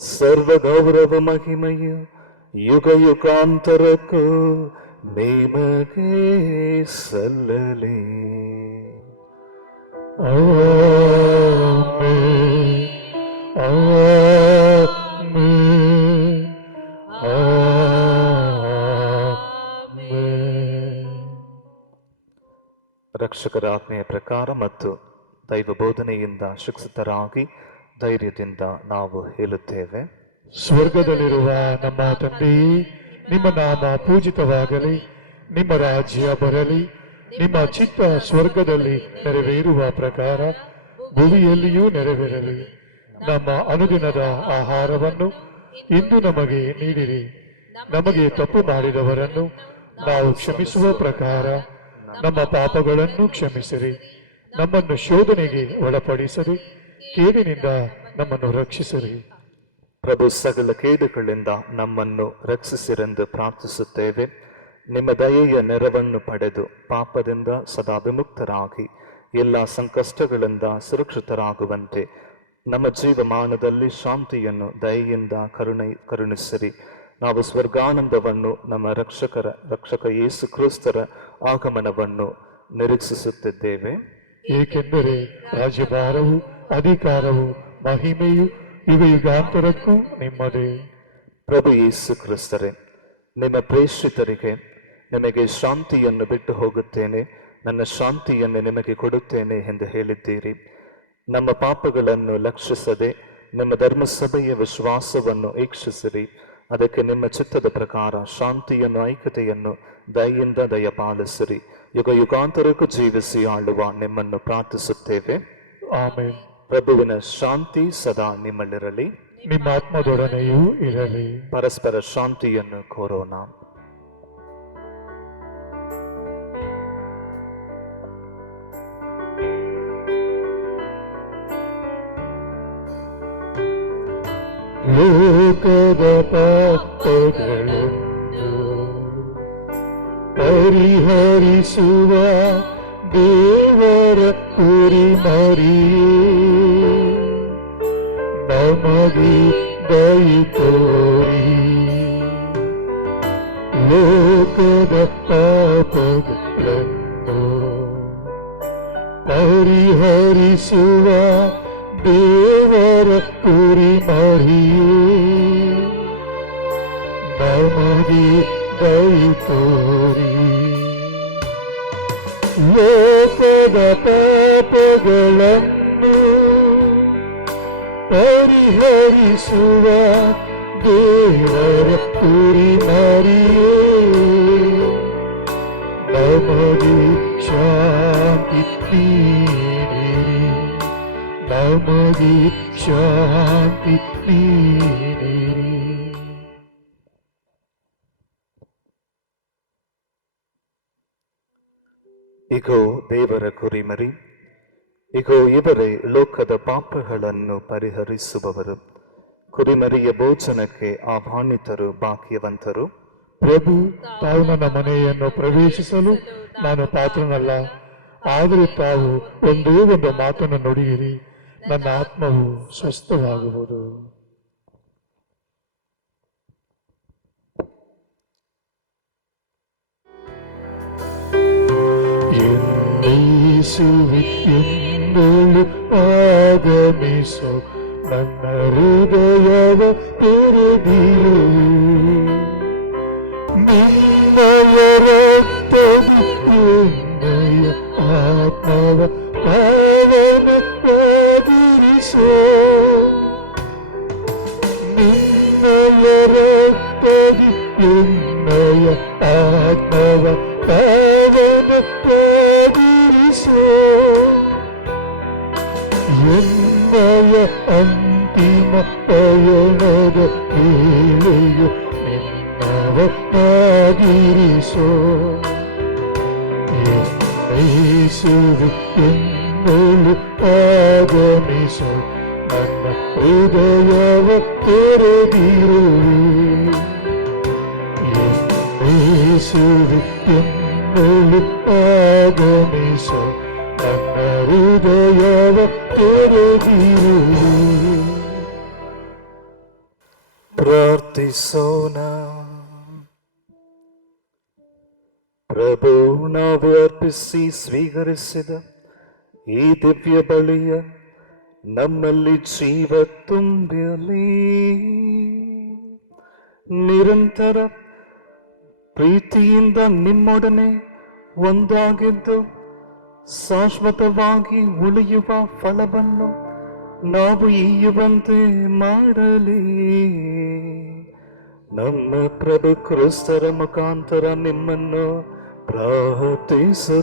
ಸರ್ವ ಗೌರವ ಮಹಿಮೆಯ ಯುಗ ಯುಗಾಂತರಕ್ಕೂ ನಿಮಗೆ ಸಲ್ಲಲಿ. ಆಮೆನ್. ಆಮೆನ್. ಆಮೆನ್. ರಕ್ಷಕರ ಆಜ್ಞೆಯ ಪ್ರಕಾರ ಮತ್ತು ದೈವ ಬೋಧನೆಯಿಂದ ಶಿಕ್ಷಿತರಾಗಿ ಧೈರ್ಯದಿಂದ ನಾವು ಹೇಳುತ್ತೇವೆ. ಸ್ವರ್ಗದಲ್ಲಿರುವ ನಮ್ಮ ತಂದೆಯೇ, ನಿಮ್ಮ ನಾಮ ಪೂಜಿತವಾಗಲಿ, ನಿಮ್ಮ ರಾಜ್ಯ ಬರಲಿ, ನಿಮ್ಮ ಚಿತ್ತ ಸ್ವರ್ಗದಲ್ಲಿ ನೆರವೇರುವ ಪ್ರಕಾರ ಭೂಮಿಯಲ್ಲಿಯೂ ನೆರವೇರಲಿ. ನಮ್ಮ ಅನುದಿನದ ಆಹಾರವನ್ನು ಇಂದು ನಮಗೆ ನೀಡಿರಿ. ನಮಗೆ ತಪ್ಪು ಮಾಡಿದವರನ್ನು ನಾವು ಕ್ಷಮಿಸುವ ಪ್ರಕಾರ ನಮ್ಮ ಪಾಪಗಳನ್ನು ಕ್ಷಮಿಸಿರಿ. ನಮ್ಮನ್ನು ಶೋಧನೆಗೆ ಒಳಪಡಿಸದೆ ಕೇಡಿನಿಂದ ನಮ್ಮನ್ನು ರಕ್ಷಿಸಿರಿ. ಪ್ರಭು ಸಕಲ ಕೇಡುಗಳಿಂದ ನಮ್ಮನ್ನು ರಕ್ಷಿಸಿರೆಂದು ಪ್ರಾರ್ಥಿಸುತ್ತೇವೆ. ನಿಮ್ಮ ದಯೆಯ ನೆರವನ್ನು ಪಡೆದು ಪಾಪದಿಂದ ಸದಾ ವಿಮುಕ್ತರಾಗಿ ಎಲ್ಲ ಸಂಕಷ್ಟಗಳಿಂದ ಸುರಕ್ಷಿತರಾಗುವಂತೆ ನಮ್ಮ ಜೀವಮಾನದಲ್ಲಿ ಶಾಂತಿಯನ್ನು ದಯೆಯಿಂದ ಕರುಣಿಸಿರಿ. ನಾವು ಸ್ವರ್ಗಾನಂದವನ್ನು ನಮ್ಮ ರಕ್ಷಕ ಯೇಸು ಕ್ರಿಸ್ತರ ಆಗಮನವನ್ನು ನಿರೀಕ್ಷಿಸುತ್ತಿದ್ದೇವೆ. ಏಕೆಂದರೆ ರಾಜ್ಯಭಾರವು, ಅಧಿಕಾರವು, ಮಹಿಮೆಯು ಯುಗ ಯುಗಾಂತರಕ್ಕೂ ನಿಮ್ಮದೇ. ಪ್ರಭು ಯೇಸು ಕ್ರಿಸ್ತರೇ, ನಿಮ್ಮ ಪ್ರೇಷಿತರಿಗೆ ನಿಮಗೆ ಶಾಂತಿಯನ್ನು ಬಿಟ್ಟು ಹೋಗುತ್ತೇನೆ, ನನ್ನ ಶಾಂತಿಯನ್ನು ನಿಮಗೆ ಕೊಡುತ್ತೇನೆ ಎಂದು ಹೇಳಿದ್ದೀರಿ. ನಮ್ಮ ಪಾಪಗಳನ್ನು ಲಕ್ಷಿಸದೆ ನಿಮ್ಮ ಧರ್ಮಸಭೆಯ ವಿಶ್ವಾಸವನ್ನು ಈಕ್ಷಿಸಿರಿ. ಅದಕ್ಕೆ ನಿಮ್ಮ ಚಿತ್ತದ ಪ್ರಕಾರ ಶಾಂತಿಯನ್ನು, ಐಕ್ಯತೆಯನ್ನು ದಯೆಯಿಂದ ದಯಪಾಲಿಸಿರಿ. ಯುಗ ಯುಗಾಂತರಕ್ಕೂ ಜೀವಿಸಿ ಆಳುವ ನಿಮ್ಮನ್ನು ಪ್ರಾರ್ಥಿಸುತ್ತೇವೆ. ಆಮೆನ್. ಪ್ರಭುವಿನ ಶಾಂತಿ ಸದಾ ನಿಮ್ಮಲ್ಲಿರಲಿ, ನಿಮ್ಮ ಆತ್ಮದೊಡನೆಯೂ ಇರಲಿ. ಪರಸ್ಪರ ಶಾಂತಿಯನ್ನು ಕೋರೋಣ. ಲೋಕದ ಪಾಪಗಳನ್ನು ಪರಿಹರಿಸುವ ದೇವರ ಕುರಿಮರಿಯೇ, ನಮಗೆ ದಯೆ ತೋರಿ. ಲೋಕದ ಪಾಪಗಳನ್ನು ಪರಿಹರಿಸುವ ದೇವರ ಕುರಿಮರಿಯೇ, ನಮಗೆ ದಯೆ ತೋರಿ. ಲೋಕದ ಪಾಪಗಳನ್ನು ಪರಿಹರಿಸುವ ದೇವರ ಕುರಿಮರಿಯೇ, ನಮಗೆ ಶಾಂತಿ ನೀಡಿರಿ. ನಮಗೆ ಶಾಂತಿ ನೀಡಿರಿ. ಇಗೋ ದೇವರ ಕುರಿಮರಿ, ಇಗೋ ಇವರೇ ಲೋಕದ ಪಾಪಗಳನ್ನು ಪರಿಹರಿಸುವವರು. ಕುರಿಮರಿಯ ಭೋಜನಕ್ಕೆ ಆಹ್ವಾನಿತರು ಭಾಗ್ಯವಂತರು. ಪ್ರಭು, ತಾವು ನನ್ನ ಮನೆಯನ್ನು ಪ್ರವೇಶಿಸಲು ನಾನು ಪಾತ್ರನಲ್ಲ, ಆದರೆ ತಾವು ಒಂದೇ ಒಂದು ಮಾತನ್ನು ನುಡಿಯಿರಿ, ನನ್ನ ಆತ್ಮವು ಸ್ವಸ್ಥವಾಗುವುದು. ಯೇಸುವೆ ಎಂದಳು ಆಗಮಿಸೋ ನನ್ನ ಹೃದಯವ ತೆರೆದಿರು ನಿನ್ನಯ ರಕ್ತದಿ ಎನ್ನಯ ಆತ್ಮವ ಪಾವನವಾಗಿರಿಸೋ ನಿನ್ನಯ ರಕ್ತದಿ ಎನ್ನಯ ಆತ್ಮವ ಪಾವನವಾಗಿರಿಸೋ ಎನ್ನಯ ಅಂತಿಮ ಪಯಣದ ವೇಳೆಯು ನಿನ್ನವನ್ನಾಗಿರಿಸೋ ಯೇಸುವೆ ಎಂದಳು ಆಗಮಿಸೋ ನನ್ನ ಹೃದಯವ ತೆರೆದಿರುವೆ ಯೇಸುವೆ ಎಂದಳು ಆಗಮಿಸೋ ನನ್ನ ಹೃದಯವ ತೆರೆದಿರುವೆ. ಪ್ರಾರ್ಥಿಸೋಣ. ಪ್ರಭು, ನಾವು ಅರ್ಪಿಸಿ ಸ್ವೀಕರಿಸಿದ ಈ ದಿವ್ಯ ಬಳಿಯ ನಮ್ಮಲ್ಲಿ ಜೀವ ತುಂಬಲಿ. ನಿರಂತರ ಪ್ರೀತಿಯಿಂದ ನಿಮ್ಮೊಡನೆ ಒಂದಾಗಿದ್ದು ಶಾಶ್ವತವಾಗಿ ಉಳಿಯುವ ಫಲವನ್ನು ನಾವು ಈಯುವಂತೆ ಮಾಡಲಿ. ನಮ್ಮ ಪ್ರಭು ಕ್ರಿಸ್ತರ ಮುಖಾಂತರ ನಿಮ್ಮನ್ನು ಪ್ರಾರ್ಥಿಸುತ್ತೇವೆ.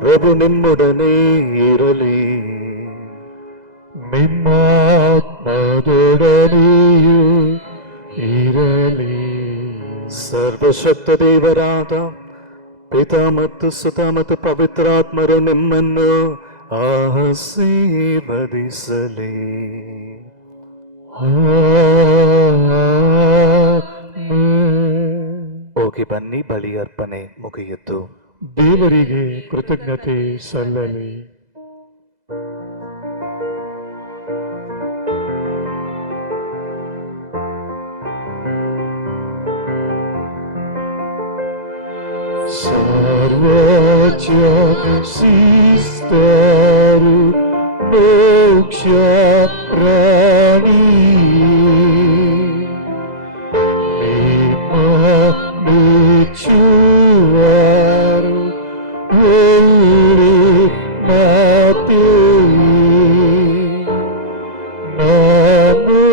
ಪ್ರಭು ನಿಮ್ಮೊಡನೆ ಇರಲಿ, ನಿಮ್ಮ ಆತ್ಮದೊಡನೆಯೂ ಇರಲಿ. ಸರ್ವಶಕ್ತ ದೇವರಾದ ಪಿತಾ ಮತ್ತು ಸುತ ಮತ್ತು ಪವಿತ್ರಾತ್ಮರು ನಿಮ್ಮನ್ನು ಆಶೀರ್ವದಿಸಲಿ. ಹೋಗಿ ಬನ್ನಿ, ಬಲಿ ಅರ್ಪಣೆ ಮುಗಿಯಿತು. ದೇವರಿಗೆ ಕೃತಜ್ಞತೆ ಸಲ್ಲಲಿ. ಸರ್ವೋಚ್ಚ ಶಿಸ್ತರು ಮೋಕ್ಷ ರಾಣಿ ನಿಮ್ಮ ಮೆಚ್ಚುವರು ಒಳ್ಳೆ ಮಾತೆ ನಮೋ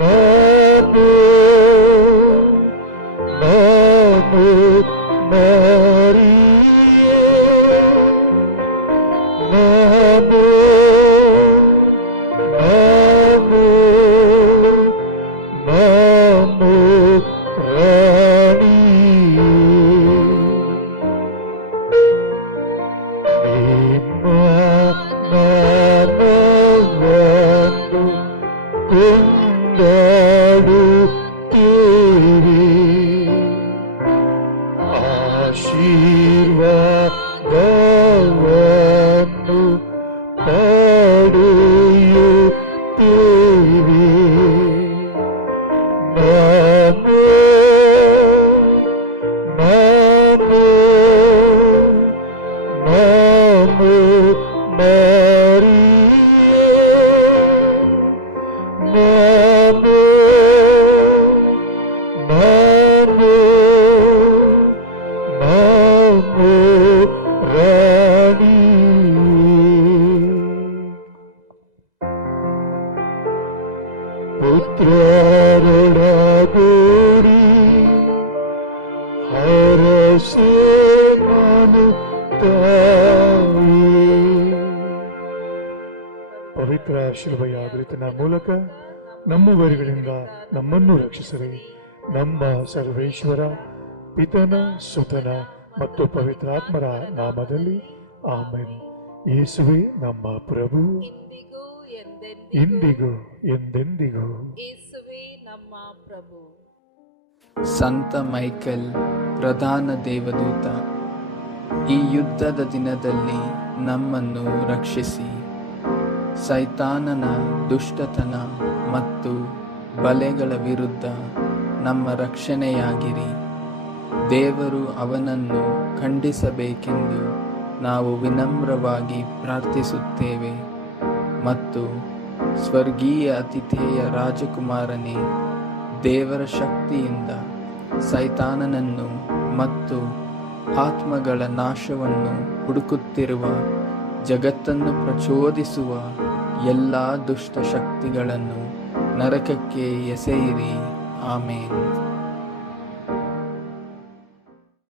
ನಮೋ ನಮೋ ಮರಿಯೇ ನಮೋ ನಮೋ ನಮೋ ರಾಣಿಯೇ ನಿಮ್ಮ ನಾಮವನ್ನು ಕೊಂಡಾಡುತ್ತೇವೆ. ಆಶೀರ್ವಾದವನ್ನು ಪಡೆಯುತ್ತೇವೆ. ನಮೋ ನಮೋ ನಮೋ ಮರಿಯೇ ನಮೋ ನಮೋ ನಮೋ ರಾಣಿಯೇ. ಪುತ್ರರೊಡಗೂಡಿ ಹರಸೆ ನಾನು ತಾಯಿ. ಪವಿತ್ರ ಶಿಲುಬೆಯ ಗುರುತಿನ ಮೂಲಕ ನಮ್ಮ ವರಿಗಳಿಂದ ನಮ್ಮನ್ನು ರಕ್ಷಿಸಿರಿ. ನಮ್ಮ ಸರ್ವೇಶ್ವರ ಪಿತನ ಸುತನ ಮತ್ತು ಪವಿತ್ರಾತ್ಮರ ನಾಮದಲ್ಲಿ ಆಮೆನ್. ಯೇಸುವೆ ನಮ್ಮ ಪ್ರಭು, ಇಂದಿಗೂ ಇಂದಿಗೂ ಎಂದೆಂದಿಗೂ. ಯೇಸುವೇ ನಮ್ಮ ಪ್ರಭು. ಸಂತ ಮೈಕೆಲ್ ಪ್ರಧಾನ ದೇವದೂತ, ಈ ಯುದ್ಧದ ದಿನದಲ್ಲಿ ನಮ್ಮನ್ನು ರಕ್ಷಿಸಿ. ಸೈತಾನನ ದುಷ್ಟತನ ಮತ್ತು ಬಲೆಗಳ ವಿರುದ್ಧ ನಮ್ಮ ರಕ್ಷಣೆಯಾಗಿರಿ. ದೇವರು ಅವನನ್ನು ಖಂಡಿಸಬೇಕೆಂದು ನಾವು ವಿನಮ್ರವಾಗಿ ಪ್ರಾರ್ಥಿಸುತ್ತೇವೆ. ಮತ್ತು ಸ್ವರ್ಗೀಯ ಅತಿಥೇಯ ರಾಜಕುಮಾರನೇ, ದೇವರ ಶಕ್ತಿಯಿಂದ ಸೈತಾನನನ್ನು ಮತ್ತು ಆತ್ಮಗಳ ನಾಶವನ್ನು ಹುಡುಕುತ್ತಿರುವ, ಜಗತ್ತನ್ನು ಪ್ರಚೋದಿಸುವ ಎಲ್ಲ ದುಷ್ಟ ಶಕ್ತಿಗಳನ್ನು ನರಕಕ್ಕೆ ಎಸೆಯಿರಿ. ಆಮೇನ್.